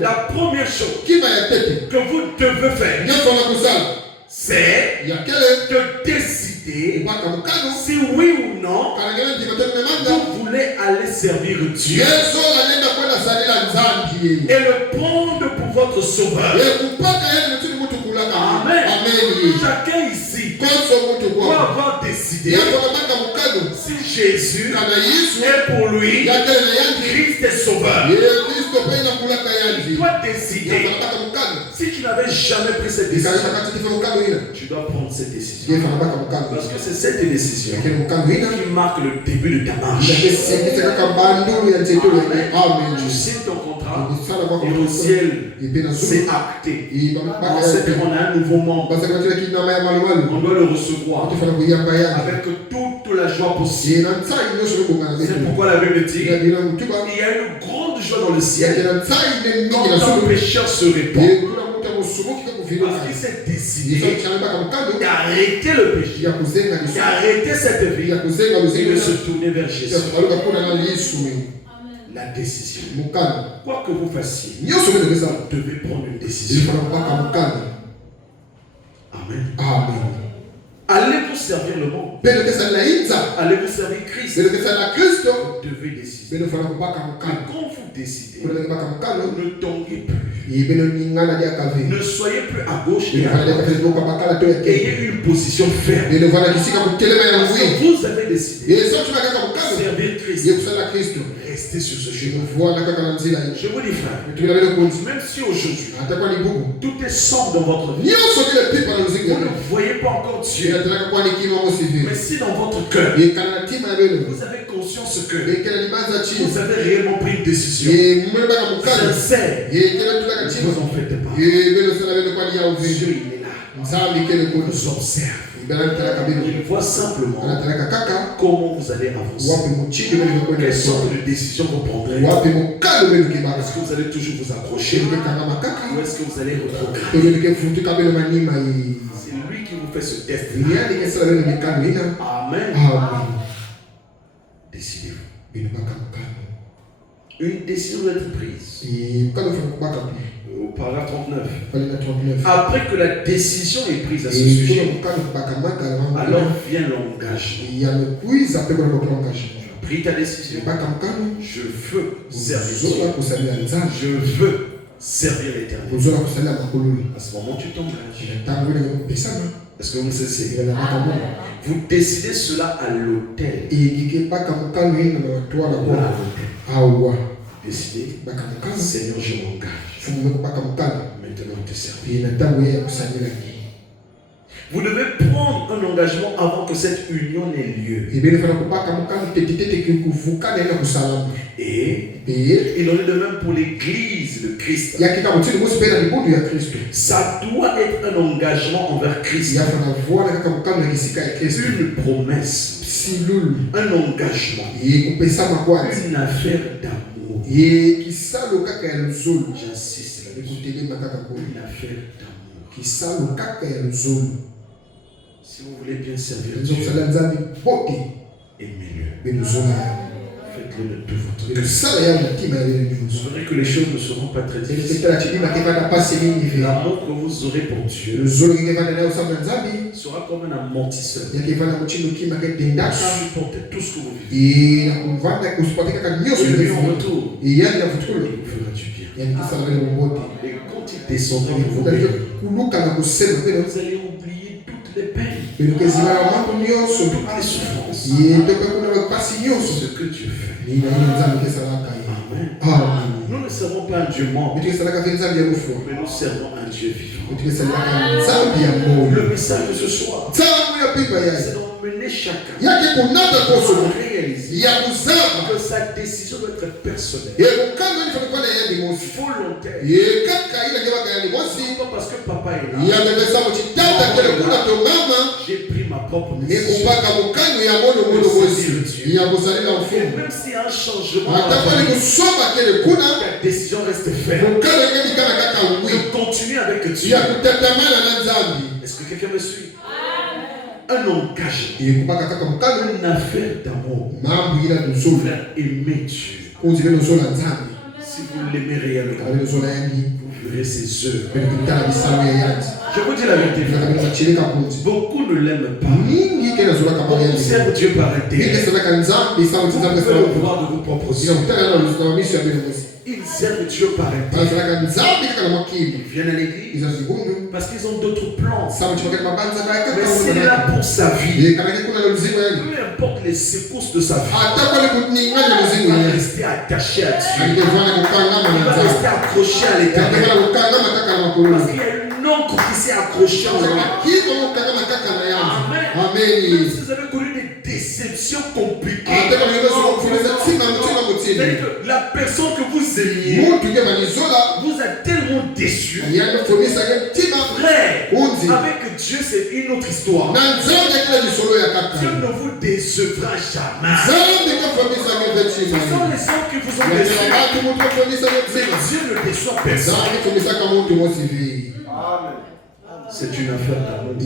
La première chose que vous devez faire, c'est de décider si oui ou non vous voulez aller servir Dieu et le prendre pour votre sauveur. Amen. Chacun ici doit avoir décidé si Jésus est pour lui, Christ est sauveur. Tu dois décider. Si tu n'avais jamais pris cette décision, tu dois prendre cette décision. Parce que c'est cette décision qui marque le début de ta marche. Tu signes ton contrat et au ciel, c'est acté. On sait qu'on a un nouveau membre. On doit le recevoir avec toute la joie possible. C'est pourquoi la Bible dit il y a une grande joie dans le ciel quand un pécheur se répand. Parce qu'il s'est décidé d'arrêter le péché, d'arrêter cette vie et de se tourner vers Jésus. La décision. Quoi que vous fassiez, vous devez prendre une décision. Amen. Allez-vous servir le monde? Allez-vous servir Christ? Vous devez décider. Et quand vous décidez, ne tombez plus. Ne soyez plus à gauche et à droite. Ayez une position ferme. Vous avez décidé de servir Christ. Restez sur ce chemin. Je vous dis, frère, même si aujourd'hui tout est sombre dans votre vie, vous ne voyez pas encore Dieu. Mais si dans votre cœur vous avez conscience que vous avez réellement pris une décision sincère, ne vous en faites pas. Dieu il est là. Il nous observe. Il voit simplement comment vous allez avancer. Quelle sorte de décision vous prendrez. Est-ce que vous allez toujours vous accrocher ou est-ce que vous allez retrograder? C'est lui qui vous fait ce test. Amen. Décidez-vous. Une décision doit être prise. Au paragraphe 39. Après que la décision est prise à ce sujet, alors vient l'engagement. Tu as pris ta décision. Je veux servir Dieu. Je veux servir l'Éternel. À ce moment, tu t'engages. Est-ce que vous me cessez? Vous décidez cela à l'autel. Décidez, Seigneur, je m'engage. Maintenant, te servir. Vous devez prendre un engagement avant que cette union n'ait lieu. Et il en est de même pour l'Église de Christ. Ça doit être un engagement envers Christ. Une promesse. Un engagement. Une affaire d'amour. J'insiste là-dessus. Une affaire d'amour. Si vous voulez bien servir Dieu, aimez-le. Faites-le Faites-le de tout votre cœur. Vous verrez que les choses ne seront pas très difficiles. L'amour que vous aurez pour Dieu sera comme un amortisseur. Supportez tout ce que vous vivez. Et lui en retour, il vous fera du bien. Et quand il descendra pour vous bénir, vous allez oublier toutes les peines, toutes les souffrances, ce que Dieu fait. Amen. Nous ne servons pas un Dieu mort, mais nous servons un Dieu vivant. Le message de ce soir, c'est d'emmener chacun à réaliser que sa décision doit être personnelle, volontaire. Pas parce que papa est là, j'ai pris ma propre décision. Même s'il y a un changement, la décision reste ferme. Je continue avec Dieu. Est-ce que quelqu'un me suit? Un engagement, une affaire d'amour. Vous aimez Dieu. Si vous l'aimez réellement, vous verrez ses œuvres. Je vous dis la vérité, beaucoup ne l'aiment pas. Beaucoup servent Dieu par intérêt. Vous pouvez le voir de vos propres yeux. Ils servent Dieu par intérêt. Ils viennent à l'église parce qu'ils ont d'autres plans. Mais s'il est là pour sa vie, peu importe les secousses de sa vie, il va rester attaché à Dieu. Il va rester accroché à l'Éternel. Parce qu'il y a une encre qui s'est accrochée en lui. Amen. Même si vous avez connu des déceptions compliquées, la personne que vous aimiez vous a tellement déçu. Frère, avec Dieu, c'est une autre histoire. Dieu ne vous décevra jamais. Ce sont les hommes qui vous ont déçu. Mais Dieu ne déçoit personne. C'est une affaire d'amour.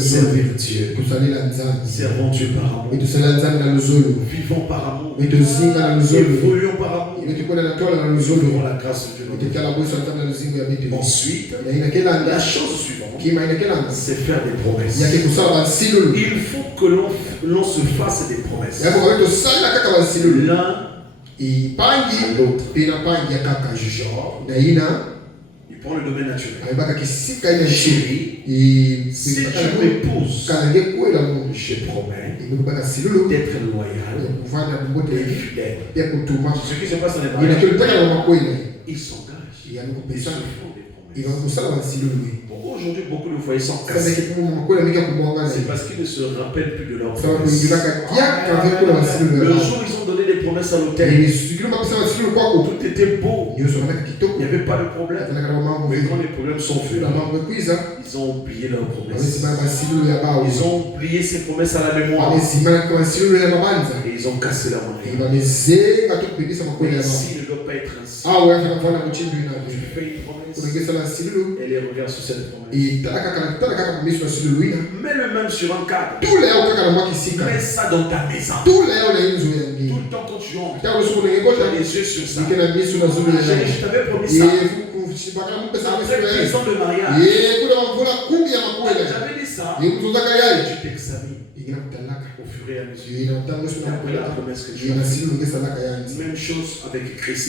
Servir Dieu. Servons Dieu par amour. Vivons par amour. Évoluons par amour. Devant la grâce de Dieu. Ensuite, la chose suivante, c'est faire des promesses. Il faut que l'on se fasse des promesses. L'un à l'autre. Genre, il prend le domaine naturel. Chérie, si tu m'épouses, je promets d'être loyal et fidèle. Ce qui se passe dans les mariages, ils s'engagent. Ils se font des promesses. Aujourd'hui, beaucoup de foyers sont cassés. C'est parce qu'ils ne se rappellent plus de leurs promesses. Le jour où ils ont donné des promesses à l'autel, tout était beau. Il n'y avait pas de problème. Mais quand les problèmes sont venus, ils ont oublié leurs promesses. Ils ont oublié ces promesses à la mémoire. Et ils ont cassé la monnaie. Ici ne doit pas être ainsi. Tu fais une promesse et les regards sur cette promesse. Mets-le même sur un cadre. Mets ça dans ta maison. Tout le temps quand tu entres, tu as les yeux sur ça. Je t'avais promis ça. Après 10 ans de mariage, j'avais dit ça. Tu t'examines au fur et à mesure. Après la promesse que tu as fait. Même chose avec Christ.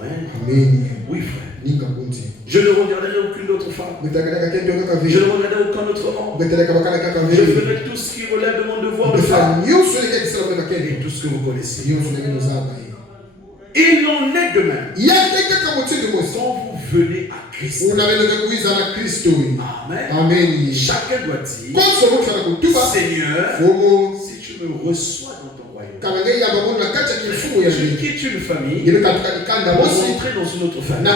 Amen. Oui, frère. Je ne regarderai aucune autre femme. Je ne regarderai aucun autre homme. Je ferai tout ce qui relève de mon devoir de femme. Et tout ce que vous connaissez. Il en est de même. Quand vous venez à Christ. Amen. Chacun doit dire, Seigneur, si tu me reçois dans ton royaume, je quitte une famille pour entrer dans une autre famille.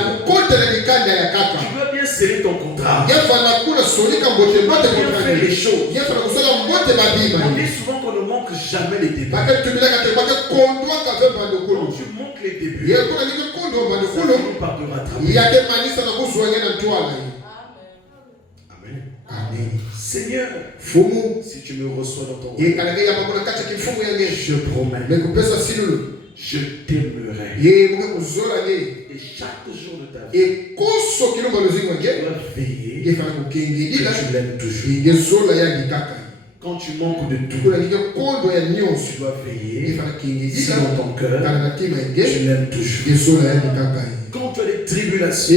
Tu dois bien sceller ton contrat. Tu dois bien faire les choses. On dit souvent qu'on ne manque jamais les débuts. Quand tu manques les débuts, ça finit par te rattraper. Amen. Seigneur, Si tu me reçois dans ton je promets, je t'aimerai. Et chaque jour de ta vie, tu dois veiller que tu l'aimes toujours. Quand tu manques de tout, tu dois veiller si dans ton cœur, tu l'aimes toujours. Quand tu as des tribulations,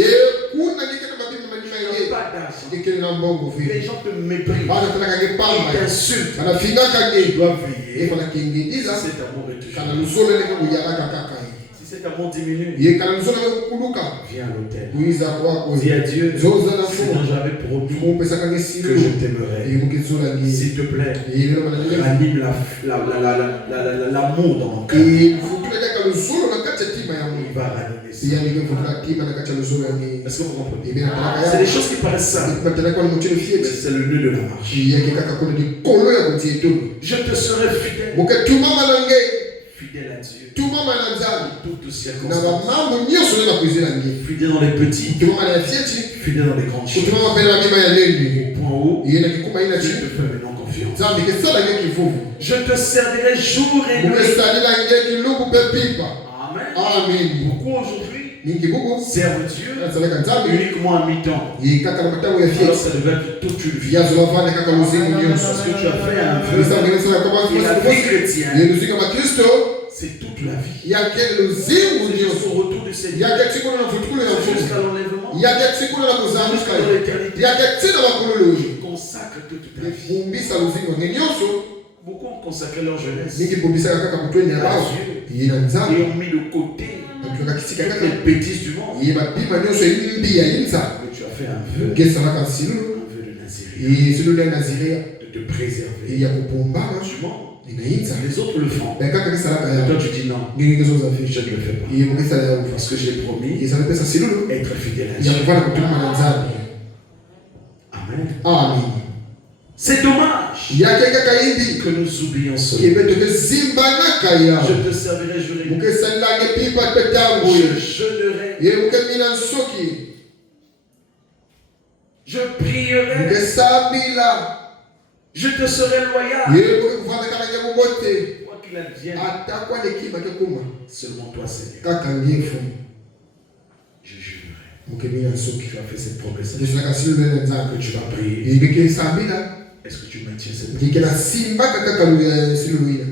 pas d'argent, les gens te méprisent, ils t'insultent, tu dois veiller si cet amour est toujours. Si cet amour diminue, viens à l'autel. Dis à Dieu, Seigneur, j'avais promis que je t'aimerais. S'il te plaît, ranime l'amour dans mon cœur. Il va ranimer ça. Est-ce que vous comprenez? C'est des choses qui paraissent simples, mais c'est le nœud de la marche. Je te serai fidèle. Fidèle à Dieu. Toutes circonstances. Fidèle dans les petits. Fidèle dans les grandes choses. Au point où je te fais maintenant confiance. Je te servirai jour et nuit. Amen. Beaucoup aujourd'hui servent Dieu uniquement à mi-temps. Alors ça devait être toute une vie. Parce que tu as fait un vœu. Et la vie chrétienne, c'est toute la vie. C'est jusqu'au retour du Seigneur. Jusqu'à l'enlèvement. Jusqu'à l'éternité. Consacre toute ta vie. Beaucoup ont consacré leur jeunesse à Dieu et ont mis de côté toutes les bêtises du monde. Mais tu as fait un vœu de Naziré, de te préserver du monde. Les autres le font. Et toi tu dis non, je ne le fais pas. Parce que j'ai promis être fidèle à Dieu. Amen. C'est dommage que nous oublions cela. Je te servirai jour et nuit. Je jeûnerai. Je prierai. Je te serai loyal. Quoi qu'il advienne, seulement toi, Seigneur. Je jurerai. Tu as fait cette promesse que tu vas prier. Est-ce que tu maintiens cette promesse?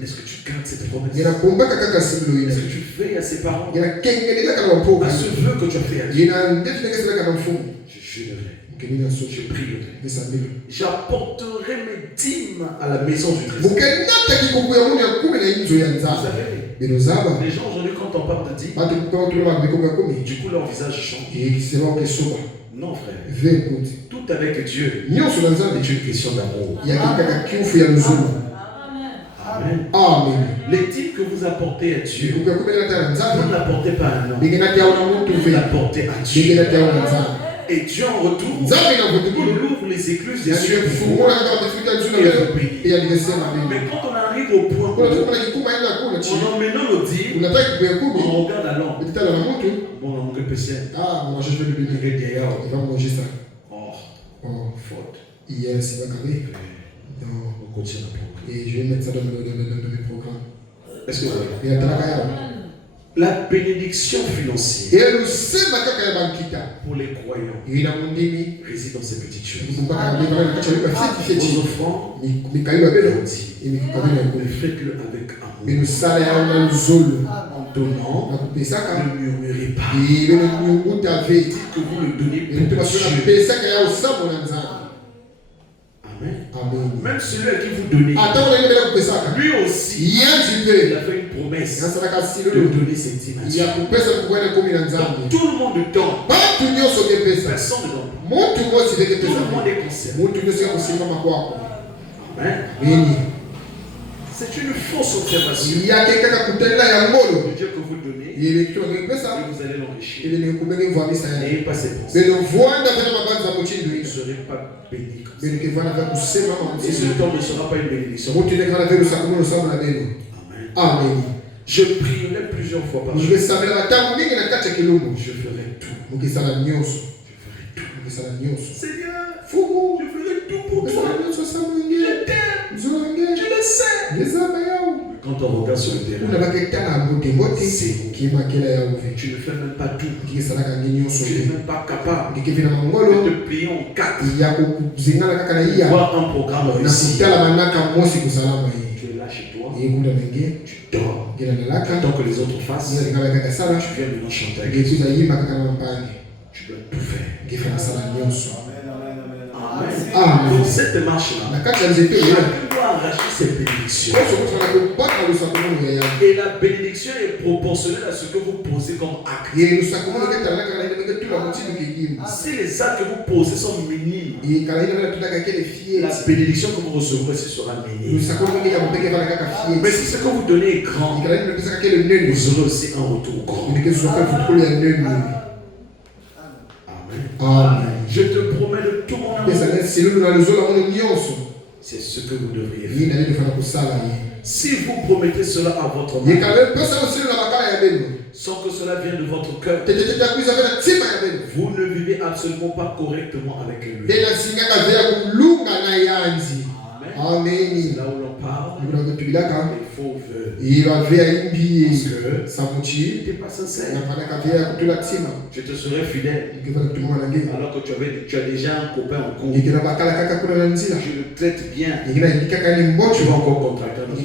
Est-ce que tu gardes cette promesse? Est-ce que tu veilles à ses paroles? À ce vœu que tu as fait à Dieu? Je jurerai. Je prierai. J'apporterai mes dîmes à la maison du Trésor. Vous savez, les gens aujourd'hui, quand on parle de dîmes, du coup leur visage change. Non, frère. Tout avec Dieu est une question d'amour. Amen. Les dîmes que vous apportez à Dieu, vous ne l'apportez pas à un homme, vous l'apportez à Dieu. Et Dieu en retour, il ouvre les écluses des cieux pour vous et vous bénit. Mais quand on arrive au point où, en emmenant nos dîmes, on regarde la lampe. Bon, on va PC. Oh, faute. Non, on continue à programme. Et je vais mettre ça dans mes programmes. Est-ce que vous avez? La bénédiction financière pour les croyants réside dans ces petites choses. Vos offrandes, faites-le avec amour. En donnant, ne murmurez pas. Dites que vous le donnez pour Dieu. Amen. Même celui à qui vous donnez, lui aussi, il a fait une promesse de donner cette dîme à Dieu. Donc, tout le monde donne. Personne ne donne. Tout le monde est concerné. Amen. C'est une fausse observation. Il y a quelqu'un qui a le Dieu que vous donnez et vous allez l'enrichir. N'ayez pas cette pensée. Vous ne serez pas béni comme ça. Et ce temps ne sera pas une bénédiction. Amen. Je prierai plusieurs fois par jour. Je ferai tout. Seigneur, je ferai tout pour toi. Je t'aime. Tu le sais. Quand on regarde sur le terrain, c'est vous. Tu ne fais même pas tout. Tu n'es même pas capable de te plier en quatre. Voir un programme réussi. Tu es là chez toi. Tu dors. Tant que les autres fassent, tu viens maintenant chanter avec Dieu. Tu dois tout faire. Amen. Donc cette démarche-là, chacun doit arracher ses bénédictions. Et la bénédiction est proportionnelle à ce que vous posez comme acte. Si les actes que vous posez sont minimes, la bénédiction que vous recevrez sera minime. Mais si ce que vous donnez est grand, vous aurez aussi un retour grand. Amen. Je te promets de tout mon amour. C'est ce que vous devriez faire. Si vous promettez cela à votre mari, sans que cela vienne de votre cœur, vous ne vivez absolument pas correctement avec lui. Amen. C'est là où l'on parle. Il faut vœux. Parce que tu n'es pas sincère. Je te serai fidèle. Alors que tu as déjà un copain en cours. Je le traite bien. Tu vas encore contracter un autre.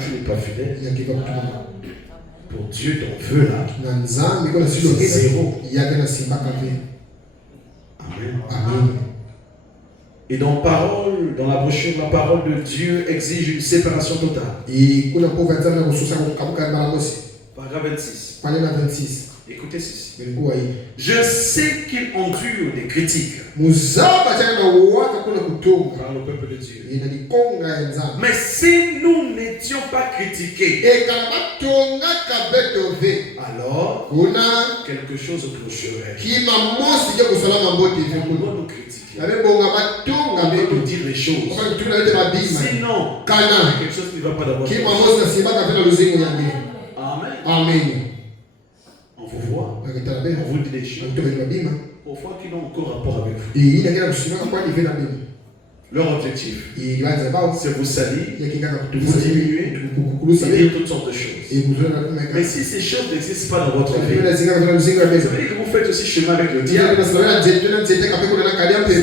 Tu n'es pas fidèle. Pour Dieu, ton vœu là, c'est zéro. Amen. Et dans la brochure, la parole de Dieu exige une séparation totale. Paragraphe 26. Écoutez ceci. Je sais qu'il endure des critiques par le peuple de Dieu. Mais si nous n'étions pas critiqués, alors quelque chose clocherait. On doit nous critiquer. On doit nous dire les choses. Sinon, quelque chose qui ne va pas d'abord. Amen. On vous voit. On vous dit des choses. Parfois qui n'ont aucun rapport avec vous. Leur objectif, c'est vous salir, vous diminuer, dire toutes sortes de choses. Mais si ces choses n'existent pas dans votre vie, ça veut dire que vous faites aussi chemin avec le diable. Ces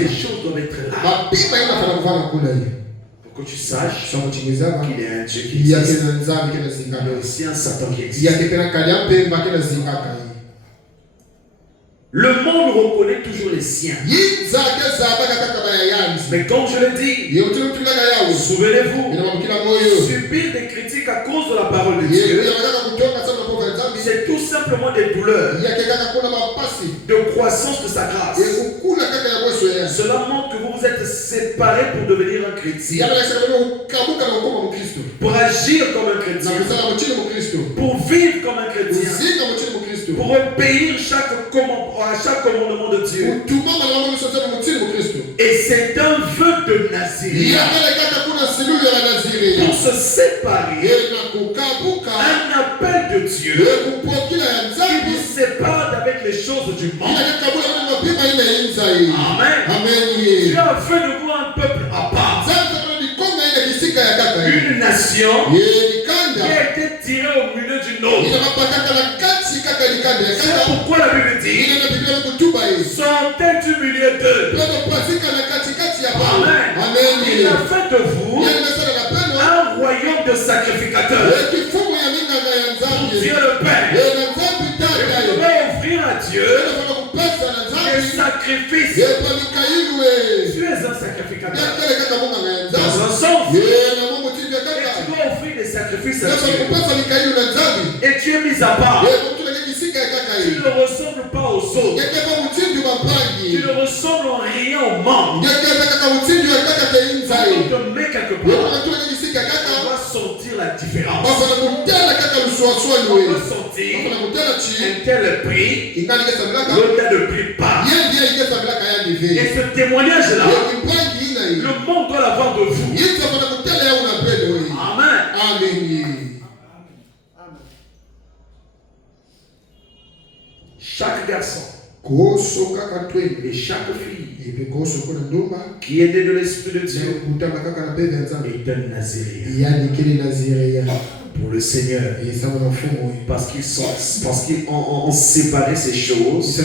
choses doivent être là. Pour que tu saches qu'il y a un Dieu qui existe, mais aussi un Satan qui existe. Le monde reconnaît toujours les siens. Mais comme je l'ai dit, souvenez-vous, subir des critiques à cause de la parole de Dieu, c'est tout simplement des douleurs de croissance de sa grâce. Cela montre que vous vous êtes séparés pour devenir un chrétien, pour agir comme un chrétien, pour vivre comme un chrétien, pour obéir à chaque commandement de Dieu. Et c'est un vœu de Naziréa. Pour se séparer, un appel de Dieu qui vous sépare avec les choses du monde. Amen. Dieu a fait de vous un peuple à part, une nation qui a été tirée au milieu d'une autre. C'est pourquoi la Bible dit: sortez du milieu d'eux. Amen. Il a fait de vous un royaume de sacrificateurs pour Dieu le Père. Et vous devez offrir à Dieu des sacrifices. Tu es un sacrificateur dans un sens. Et tu dois offrir des sacrifices à Dieu. Et tu es mis à part. Tu ne ressembles pas aux autres. Tu ne ressembles en rien au monde. Quand on te met quelque part, on va sentir la différence. On va sentir un tel prix, l'autre tel prix pas. Et ce témoignage-là, le monde doit l'avoir de vous. Amen. Chaque garçon Et chaque fille qui est née de l'Esprit de Dieu est un Naziréen pour le Seigneur, parce qu'ils ont séparé ces choses,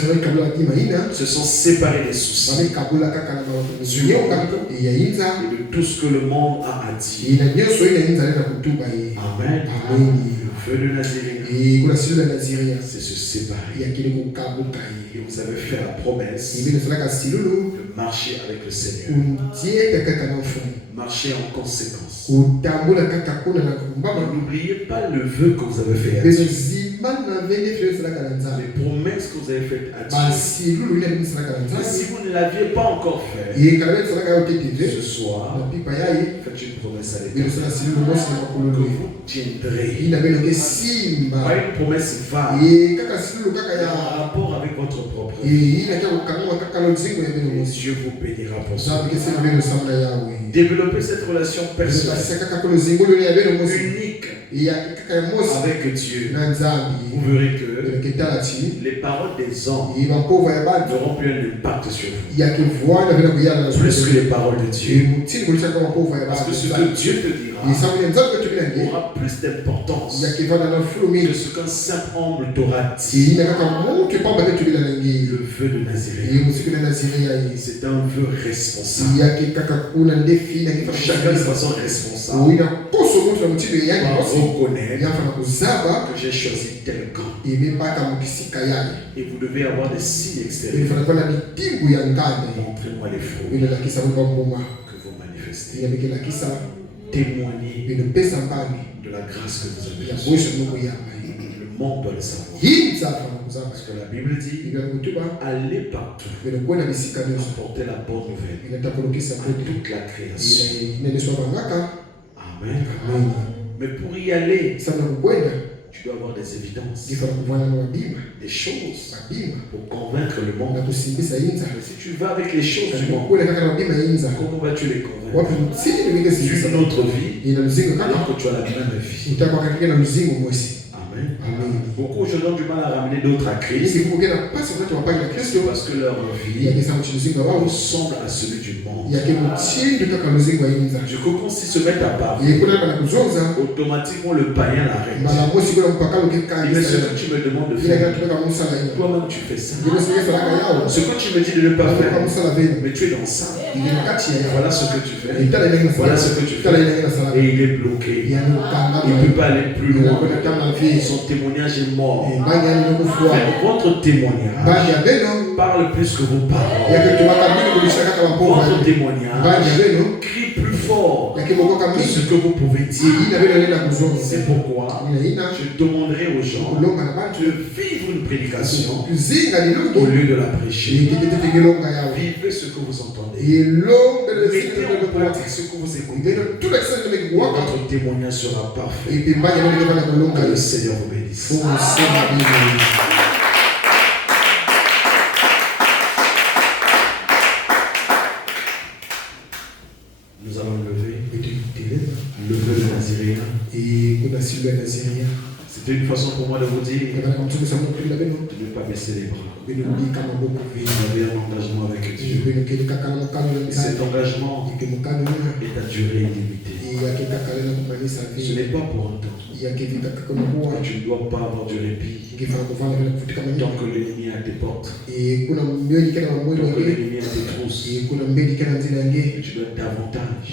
se sont séparés des soucis et de tout ce que le monde a à dire. Amen. Le feu de Naziréen, c'est se séparer. Et vous avez fait la promesse de marcher avec le Seigneur. Marchez en conséquence. N'oubliez pas le vœu que vous avez fait à Dieu. Les promesses que vous avez faites à Dieu. Et si vous ne l'aviez pas encore fait, ce soir, faites une promesse à l'Éternel que vous tiendrez. Pas une promesse vague en rapport avec votre propre vie. Et Dieu vous bénira pour ça. Développez cette relation personnelle unique avec Dieu. Vous verrez que les paroles des hommes n'auront plus un impact sur vous, plus que les paroles de Dieu. Parce que ce que Dieu te dira aura plus d'importance que ce qu'un simple homme t'aura dit. Le vœu de Naziréen, c'est un vœu responsable. Chacun de façon responsable reconnaître que j'ai choisi tel camp. Et vous devez avoir des signes extérieurs. Montrez-moi les fruits que vous manifestez. Témoignez de la grâce que vous avez reçue. Le monde doit le savoir. Parce que la Bible dit, allez partout, apportez la bonne nouvelle à toute la création. Amen. Mais pour y aller, tu dois avoir des évidences, des choses pour convaincre le monde. Mais si tu vas avec les choses du monde, comment vas-tu les convaincre? Tu vis notre vie alors que tu as la même vie. Amen. Beaucoup je donne du mal à ramener d'autres à Christ parce que leur vie ressemble à celui du monde. Du coup, quand ils se mettent à parler, automatiquement le païen l'arrête. Il dit, ce que tu me demandes de faire, toi-même tu fais ça. Ce que tu me dis de ne pas faire, mais tu es dans ça. Voilà ce que tu fais. Voilà ce que tu fais. Et il est bloqué. Il ne peut pas aller plus loin. Son témoignage est mort. Votre témoignage parle plus que vos paroles. Votre témoignage crie plus fort que ce que vous pouvez dire. C'est pourquoi je demanderai aux gens de vivre une prédication au lieu de la prêcher. Vivez ce que vous entendez. Mettez en pratique ce que vous écoutez. Votre témoignage sera parfait. Que le Seigneur vous bénisse. Nous allons lever le vœu de Naziréen. C'était une façon pour moi de vous dire de ne pas baisser les bras. Vous avez un engagement avec Dieu. Et cet engagement est à durée illimitée. Ce n'est pas pour un temps. Tu ne dois pas avoir du répit tant que l'ennemi est à tes portes, tant que l'ennemi est à tes trousses. Tu dois davantage te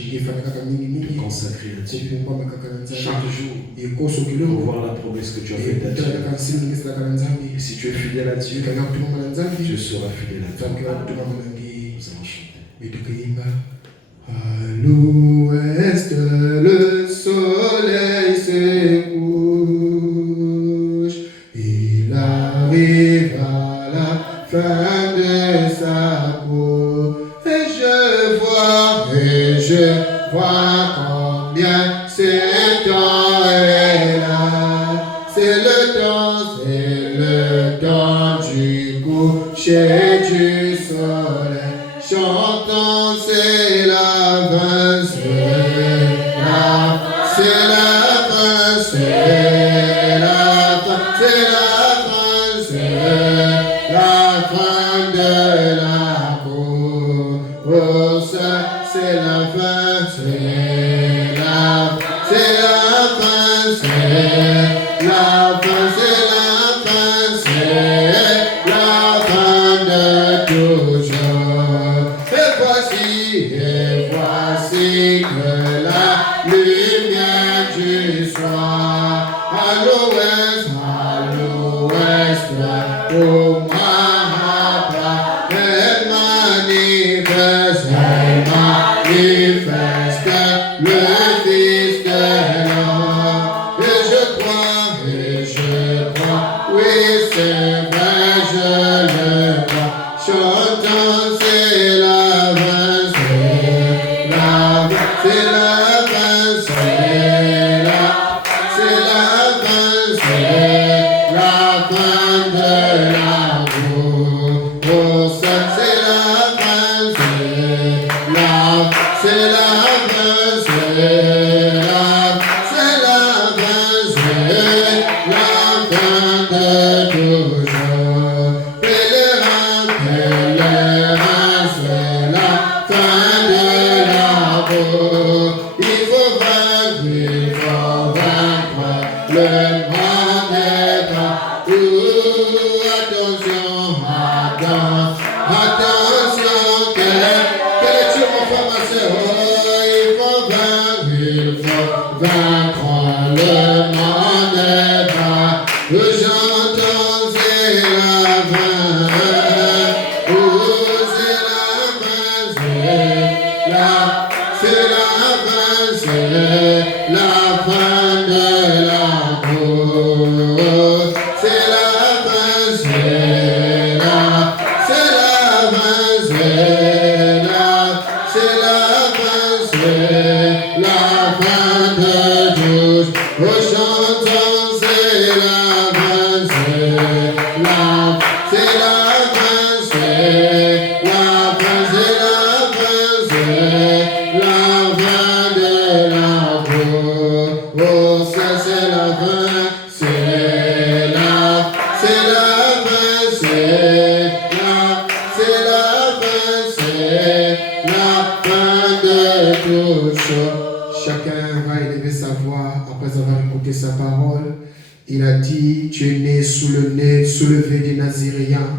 consacrer à Dieu chaque jour pour voir la promesse que tu as faite à Dieu. Et si tu es fidèle à Dieu, tu seras fidèle à toi. Nous allons chanter. À l'ouest, le soleil se couche. Il arrive à la fin de sa course. Et je vois combien ce temps est là. C'est le temps du coucher du soleil. Chantons, c'est la fin, c'est la fin, c'est la fin, c'est la fin, c'est la fin, c'est la fin. pour moi, elle manifeste le Fils de l'homme. Et je crois, oui c'est vrai, je le crois. Chantons, c'est la fin, c'est la fin, c'est la fin, c'est la fin, c'est la fin de la course. C'est la fin, c'est la fin, c'est la fin de toujours. Pèlerin, c'est la fin de la route. Il faut vaincre le monde est grand. Attention, quelle lecture mon frère, ma sœur. Il faut vaincre le monde est grand. J'entends c'est la fin, c'est la fin, c'est la fin de la course. C'est la fin, c'est la fin de tous. Oh, chantons, c'est la fin, c'est la fin, c'est la fin de la course. Oh, ça c'est la fin, c'est la fin de tous. Chacun va élever sa voix après avoir écouté sa parole. Il a dit, tu es né sous le nez soulevé des Naziréens.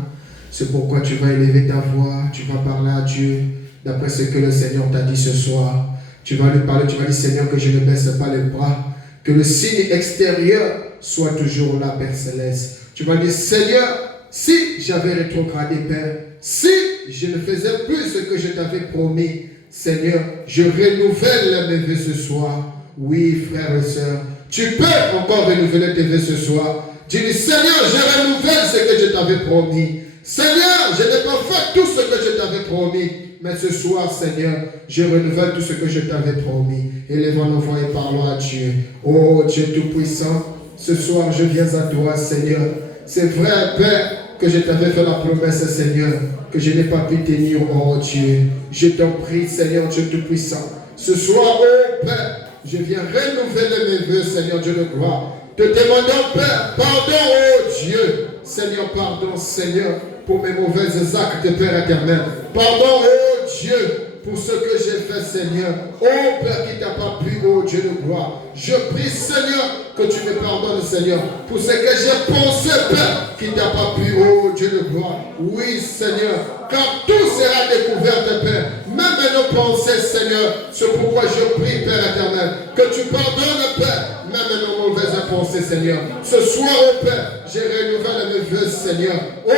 C'est pourquoi tu vas élever ta voix, tu vas parler à Dieu d'après ce que le Seigneur t'a dit ce soir. Tu vas lui parler, tu vas dire, Seigneur, que je ne baisse pas les bras, que le signe extérieur soit toujours là, Père Céleste. Tu vas dire, Seigneur, si j'avais rétrogradé, Père, si je ne faisais plus ce que je t'avais promis, Seigneur, je renouvelle mes vœux ce soir. Oui, frères et sœurs, tu peux encore renouveler tes vœux ce soir. Tu dis, Seigneur, je renouvelle ce que je t'avais promis. Seigneur, je n'ai pas fait tout ce que je t'avais promis. Mais ce soir, Seigneur, je renouvelle tout ce que je t'avais promis. Élevons nos voix et parlons à Dieu. Oh Dieu Tout-Puissant, ce soir, je viens à toi, Seigneur. C'est vrai, Père, que je t'avais fait la promesse, Seigneur, que je n'ai pas pu tenir, oh Dieu. Je t'en prie, Seigneur Dieu Tout-Puissant. Ce soir, oh Père, je viens renouveler mes vœux, Seigneur Dieu de gloire. Te demandons, Père, pardon, oh Dieu. Seigneur, pardon, Seigneur, pour mes mauvais actes, Père éternel. Pardon, oh Dieu, pour ce que j'ai fait, Seigneur. Oh Père, qui t'a pas plu, oh Dieu de gloire. Je prie, Seigneur, que tu me pardonnes, Seigneur, pour ce que j'ai pensé, Père, qui t'a pas plu, oh Dieu de gloire. Oui, Seigneur, car tout sera découvert, Père, même nos pensées, Seigneur. C'est pourquoi je prie, Père éternel, que tu pardonnes, Père, même nos mauvaises pensées, Seigneur. Ce soir, oh Père, je renouvelle mes vœux, Seigneur. Oh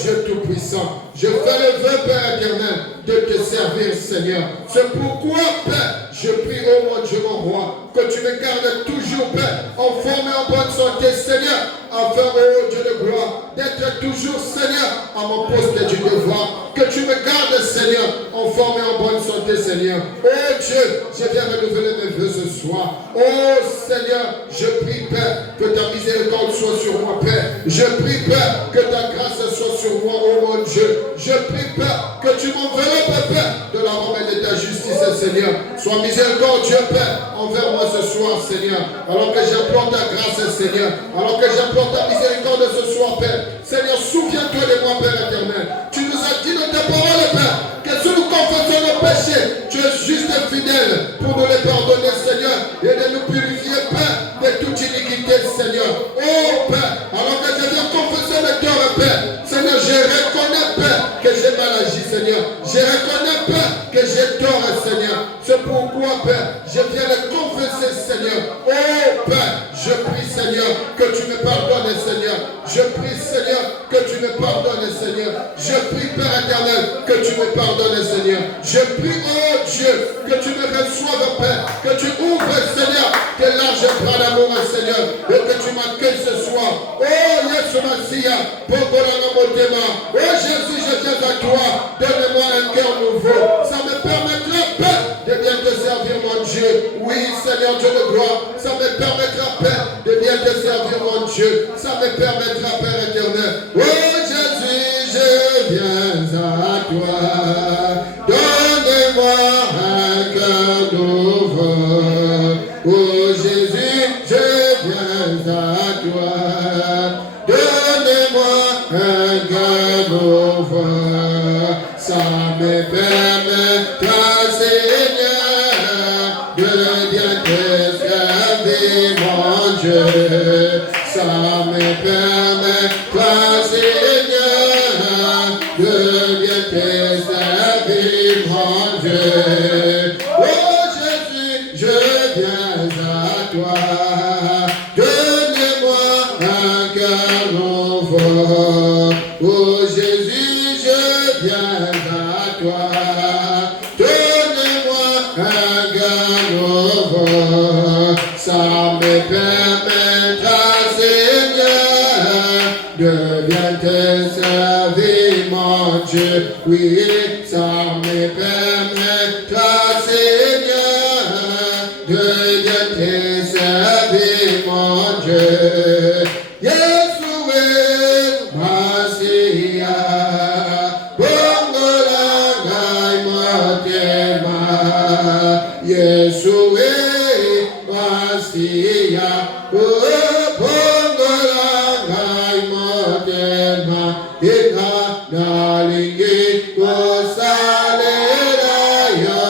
Dieu Tout-Puissant, je fais le vœu, Père éternel, de te servir, Seigneur. C'est pourquoi, Père, je prie, oh mon Dieu, mon roi, que tu me gardes toujours, Père, en forme et en bonne santé, Seigneur, afin, oh Dieu de gloire, d'être toujours, Seigneur, à mon poste du devoir. Que tu me gardes, Seigneur, en forme et en bonne santé, Seigneur. Oh Dieu, je viens renouveler mes vœux ce soir. Oh Seigneur, je prie, Père, que ta miséricorde soit sur moi, Père. Je prie, Père, que ta grâce soit sur moi, oh mon Dieu. Je prie, Père, que tu m'enveloppes, Père, de la robe et de ta justice, Seigneur. Sois miséricordieux, Père, envers moi ce soir, Seigneur. Alors que j'implore ta grâce, Seigneur. Alors que j'implore ta miséricorde ce soir, Père. Seigneur, souviens-toi de moi, Père éternel. Tu nous as dit dans ta parole, Père, que si nous confessons nos péchés, tu es juste et fidèle pour nous les pardonner, Seigneur, et de nous purifier, Père, de toute iniquité, Seigneur. Oh, Père, alors que je viens confesser mes torts, Père, Seigneur, je reconnais, Père, que j'ai mal agi, Seigneur. Je reconnais, Père, que j'ai tort, Seigneur. C'est pourquoi, Père, je viens le confesser, Seigneur. Oh, Père, je prie, Seigneur, que tu me pardonnes, Seigneur. Je Je prie, Seigneur, que tu me pardonnes, Seigneur. Je prie, Père éternel, que tu me pardonnes, Seigneur. Je prie, oh Dieu, que tu me reçoives, Père, que tu ouvres, Seigneur, tes larges bras d'amour, Seigneur, et que tu m'accueilles ce soir. Oh, Yesu Masia, Pokolanga Motema. Oh Jésus, je viens à toi. Donne-moi un cœur nouveau. Ça me permettra, Père, de bien te servir, mon Dieu. Oui, Seigneur Dieu de gloire. Ça me permettra, Père, de bien te servir, mon Dieu. Ça me permettra, Père éternel. Oh Jésus, je viens à toi. Donne-moi un cœur nouveau. Oh Jésus, je viens à toi. Donne-moi un cœur nouveau. Ça me permettra, Seigneur, de bien te servir, mon Dieu. Ça me permettra, Seigneur, de bien te servir, mon Dieu. Oh Jésus, je viens à toi. Donne-moi un cœur nouveau. Oh Jésus, je viens à toi. Donne-moi un cœur nouveau. Ça me permettra, Seigneur, de bien te servir, mon Dieu. Oui, ça me permettra, Seigneur, de bien te servir, mon Dieu. Yeshua, Masia, Bongolangai Motema. Yeshua, Masia, Bongolangai Motema. Ika nalingi kosalela yo.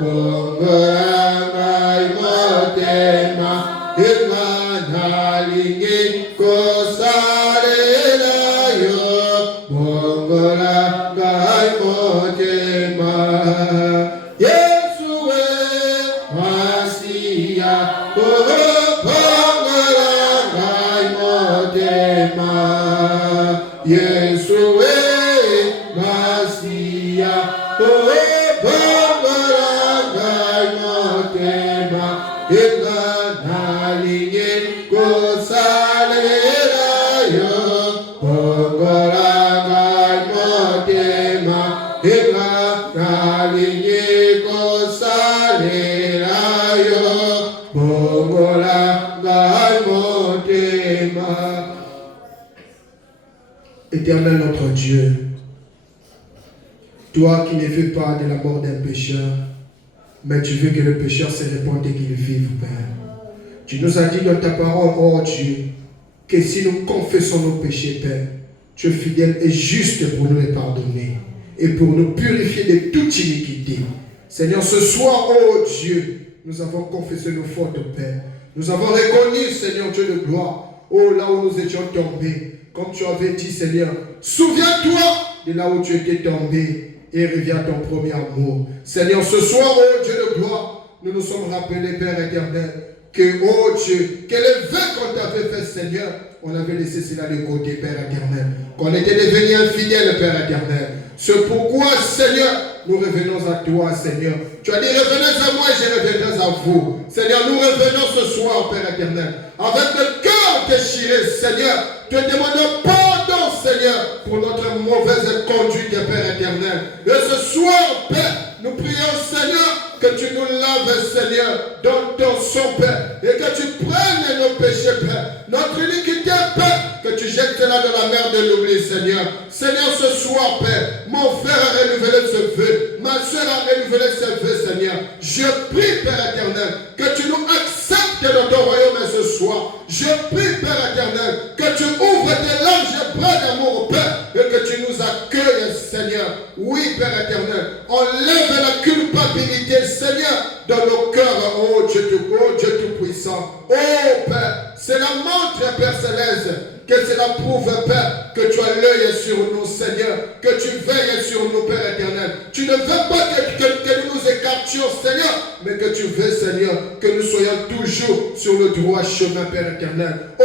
Bongolangai Motema. Ika nalingi kosalela yo. Bongolangai Motema. Yeshua, Masia, Bongolangai Motema. Yeshua, Masia, Bongolangai Motema. Ika nalingi kosalela yo. Bongolangai Motema. Ika nalingi kosalela yo. Bongolangai Motema. Éternel notre Dieu, toi qui ne veux pas de la mort d'un pécheur, mais tu veux que le pécheur se répande et qu'il vive, Père. Tu nous as dit dans ta parole, oh Dieu, que si nous confessons nos péchés, Père, tu es fidèle et juste pour nous les pardonner et pour nous purifier de toute iniquité. Seigneur, ce soir, oh Dieu, nous avons confessé nos fautes, Père. Nous avons reconnu, Seigneur Dieu de gloire, oh là où nous étions tombés. Comme tu avais dit, Seigneur, souviens-toi de là où tu étais tombé et reviens à ton premier amour. Seigneur, ce soir, oh Dieu de gloire, nous nous sommes rappelés, Père éternel, que, oh Dieu, que les vœux qu'on t'avait fait, Seigneur, on avait laissé cela de côté, Père éternel. Qu'on était devenu infidèle, Père éternel. C'est pourquoi, Seigneur, nous revenons à toi, Seigneur. Tu as dit, revenez à moi et je reviendrai à vous. Seigneur, nous revenons ce soir, Père éternel, avec le cœur déchiré, Seigneur. Te demandons pardon, Seigneur, pour notre mauvaise conduite, Père éternel. Et ce soir, Père, nous prions, Seigneur, que tu nous laves, Seigneur, dans ton sang, Père, et que tu prennes nos péchés, Père, notre iniquité, Père, que tu jettes cela dans la mer de l'oubli, Seigneur. Seigneur, ce soir, Père, mon frère a renouvelé ce vœu, ma soeur a renouvelé ce vœu, Seigneur. Je prie, Père éternel, que tu nous acceptes dans ton royaume ce soir. Je prie, Père éternel, que tu ouvres tes larges bras d'amour, Père, et que tu nous accueilles, Seigneur. Oui, Père éternel, enlève la culpabilité, Seigneur, dans nos cœurs, oh Dieu tout-puissant. Oh Père, c'est la montre, Père céleste, que cela prouve, Père, que tu as l'œil sur nous, Seigneur, que tu veilles sur nous, Père éternel. Tu ne veux pas que nous nous écartions, Seigneur, mais que tu veux, Seigneur, que nous soyons toujours sur le droit chemin, Père éternel. Oh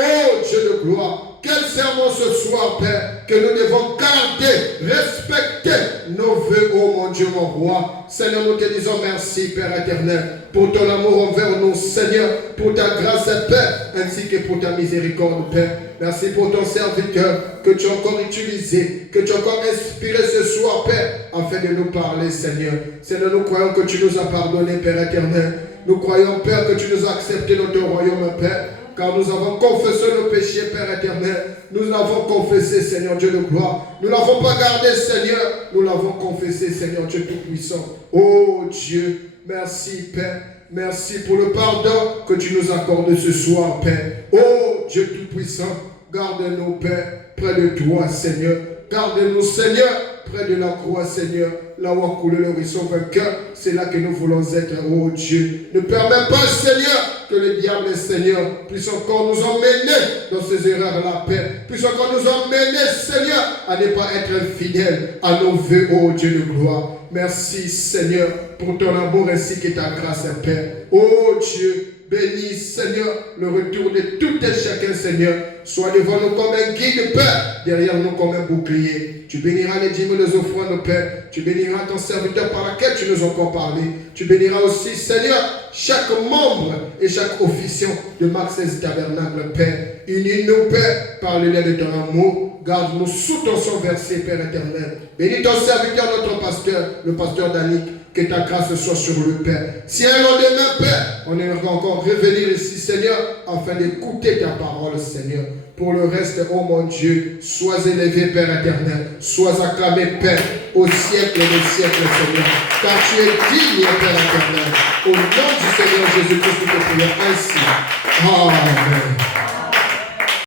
Dieu de gloire, Quel serment ce soir, Père, que nous devons garder, respecter nos vœux, oh mon Dieu, mon roi. Seigneur, nous te disons merci, Père éternel, pour ton amour envers nous, Seigneur, pour ta grâce, Père, ainsi que pour ta miséricorde, Père. Merci pour ton serviteur que tu as encore utilisé, que tu as encore inspiré ce soir, Père, afin de nous parler, Seigneur. Seigneur, nous croyons que tu nous as pardonné, Père éternel. Nous croyons, Père, que tu nous as accepté dans ton royaume, Père. Car nous avons confessé nos péchés, Père éternel. Nous l'avons confessé, Seigneur Dieu de gloire. Nous ne l'avons pas gardé, Seigneur. Nous l'avons confessé, Seigneur Dieu Tout-Puissant. Oh Dieu, merci, Père. Merci pour le pardon que tu nous accordes ce soir, Père. Oh Dieu Tout-Puissant, garde-nous, Père, près de toi, Seigneur. Garde-nous, Seigneur, près de la croix, Seigneur. Là où a coulé le ruisseau vainqueur, c'est là que nous voulons être, oh Dieu. Ne permets pas, Seigneur, que le diable, Seigneur, puisse encore nous emmener dans ces erreurs-là, Père. Puisse encore nous emmener, Seigneur, à ne pas être infidèles à nos vœux, oh Dieu de gloire. Merci, Seigneur, pour ton amour ainsi que ta grâce, Père. Oh Dieu, bénis, Seigneur, le retour de tout et chacun, Seigneur. Sois devant nous comme un guide, Père, derrière nous comme un bouclier. Tu béniras les dîmes, les offrandes, Père. Tu béniras ton serviteur par laquelle tu nous as encore parlé. Tu béniras aussi, Seigneur, chaque membre et chaque officiant de Marc 16 Tabernacle, Père. Unis-nous, Père, par le lien de ton amour. Garde-nous sous ton sang versé, Père éternel. Bénis ton serviteur, notre pasteur, le pasteur Danick. Que ta grâce soit sur le Père. Si un lendemain, Père, on aimerait encore revenir ici, Seigneur, afin d'écouter ta parole, Seigneur. Pour le reste, oh mon Dieu, sois élevé, Père éternel. Sois acclamé, Père, au siècle des siècles, Seigneur. Car tu es digne, Père éternel. Au nom du Seigneur Jésus-Christ, nous te prions ainsi. Amen.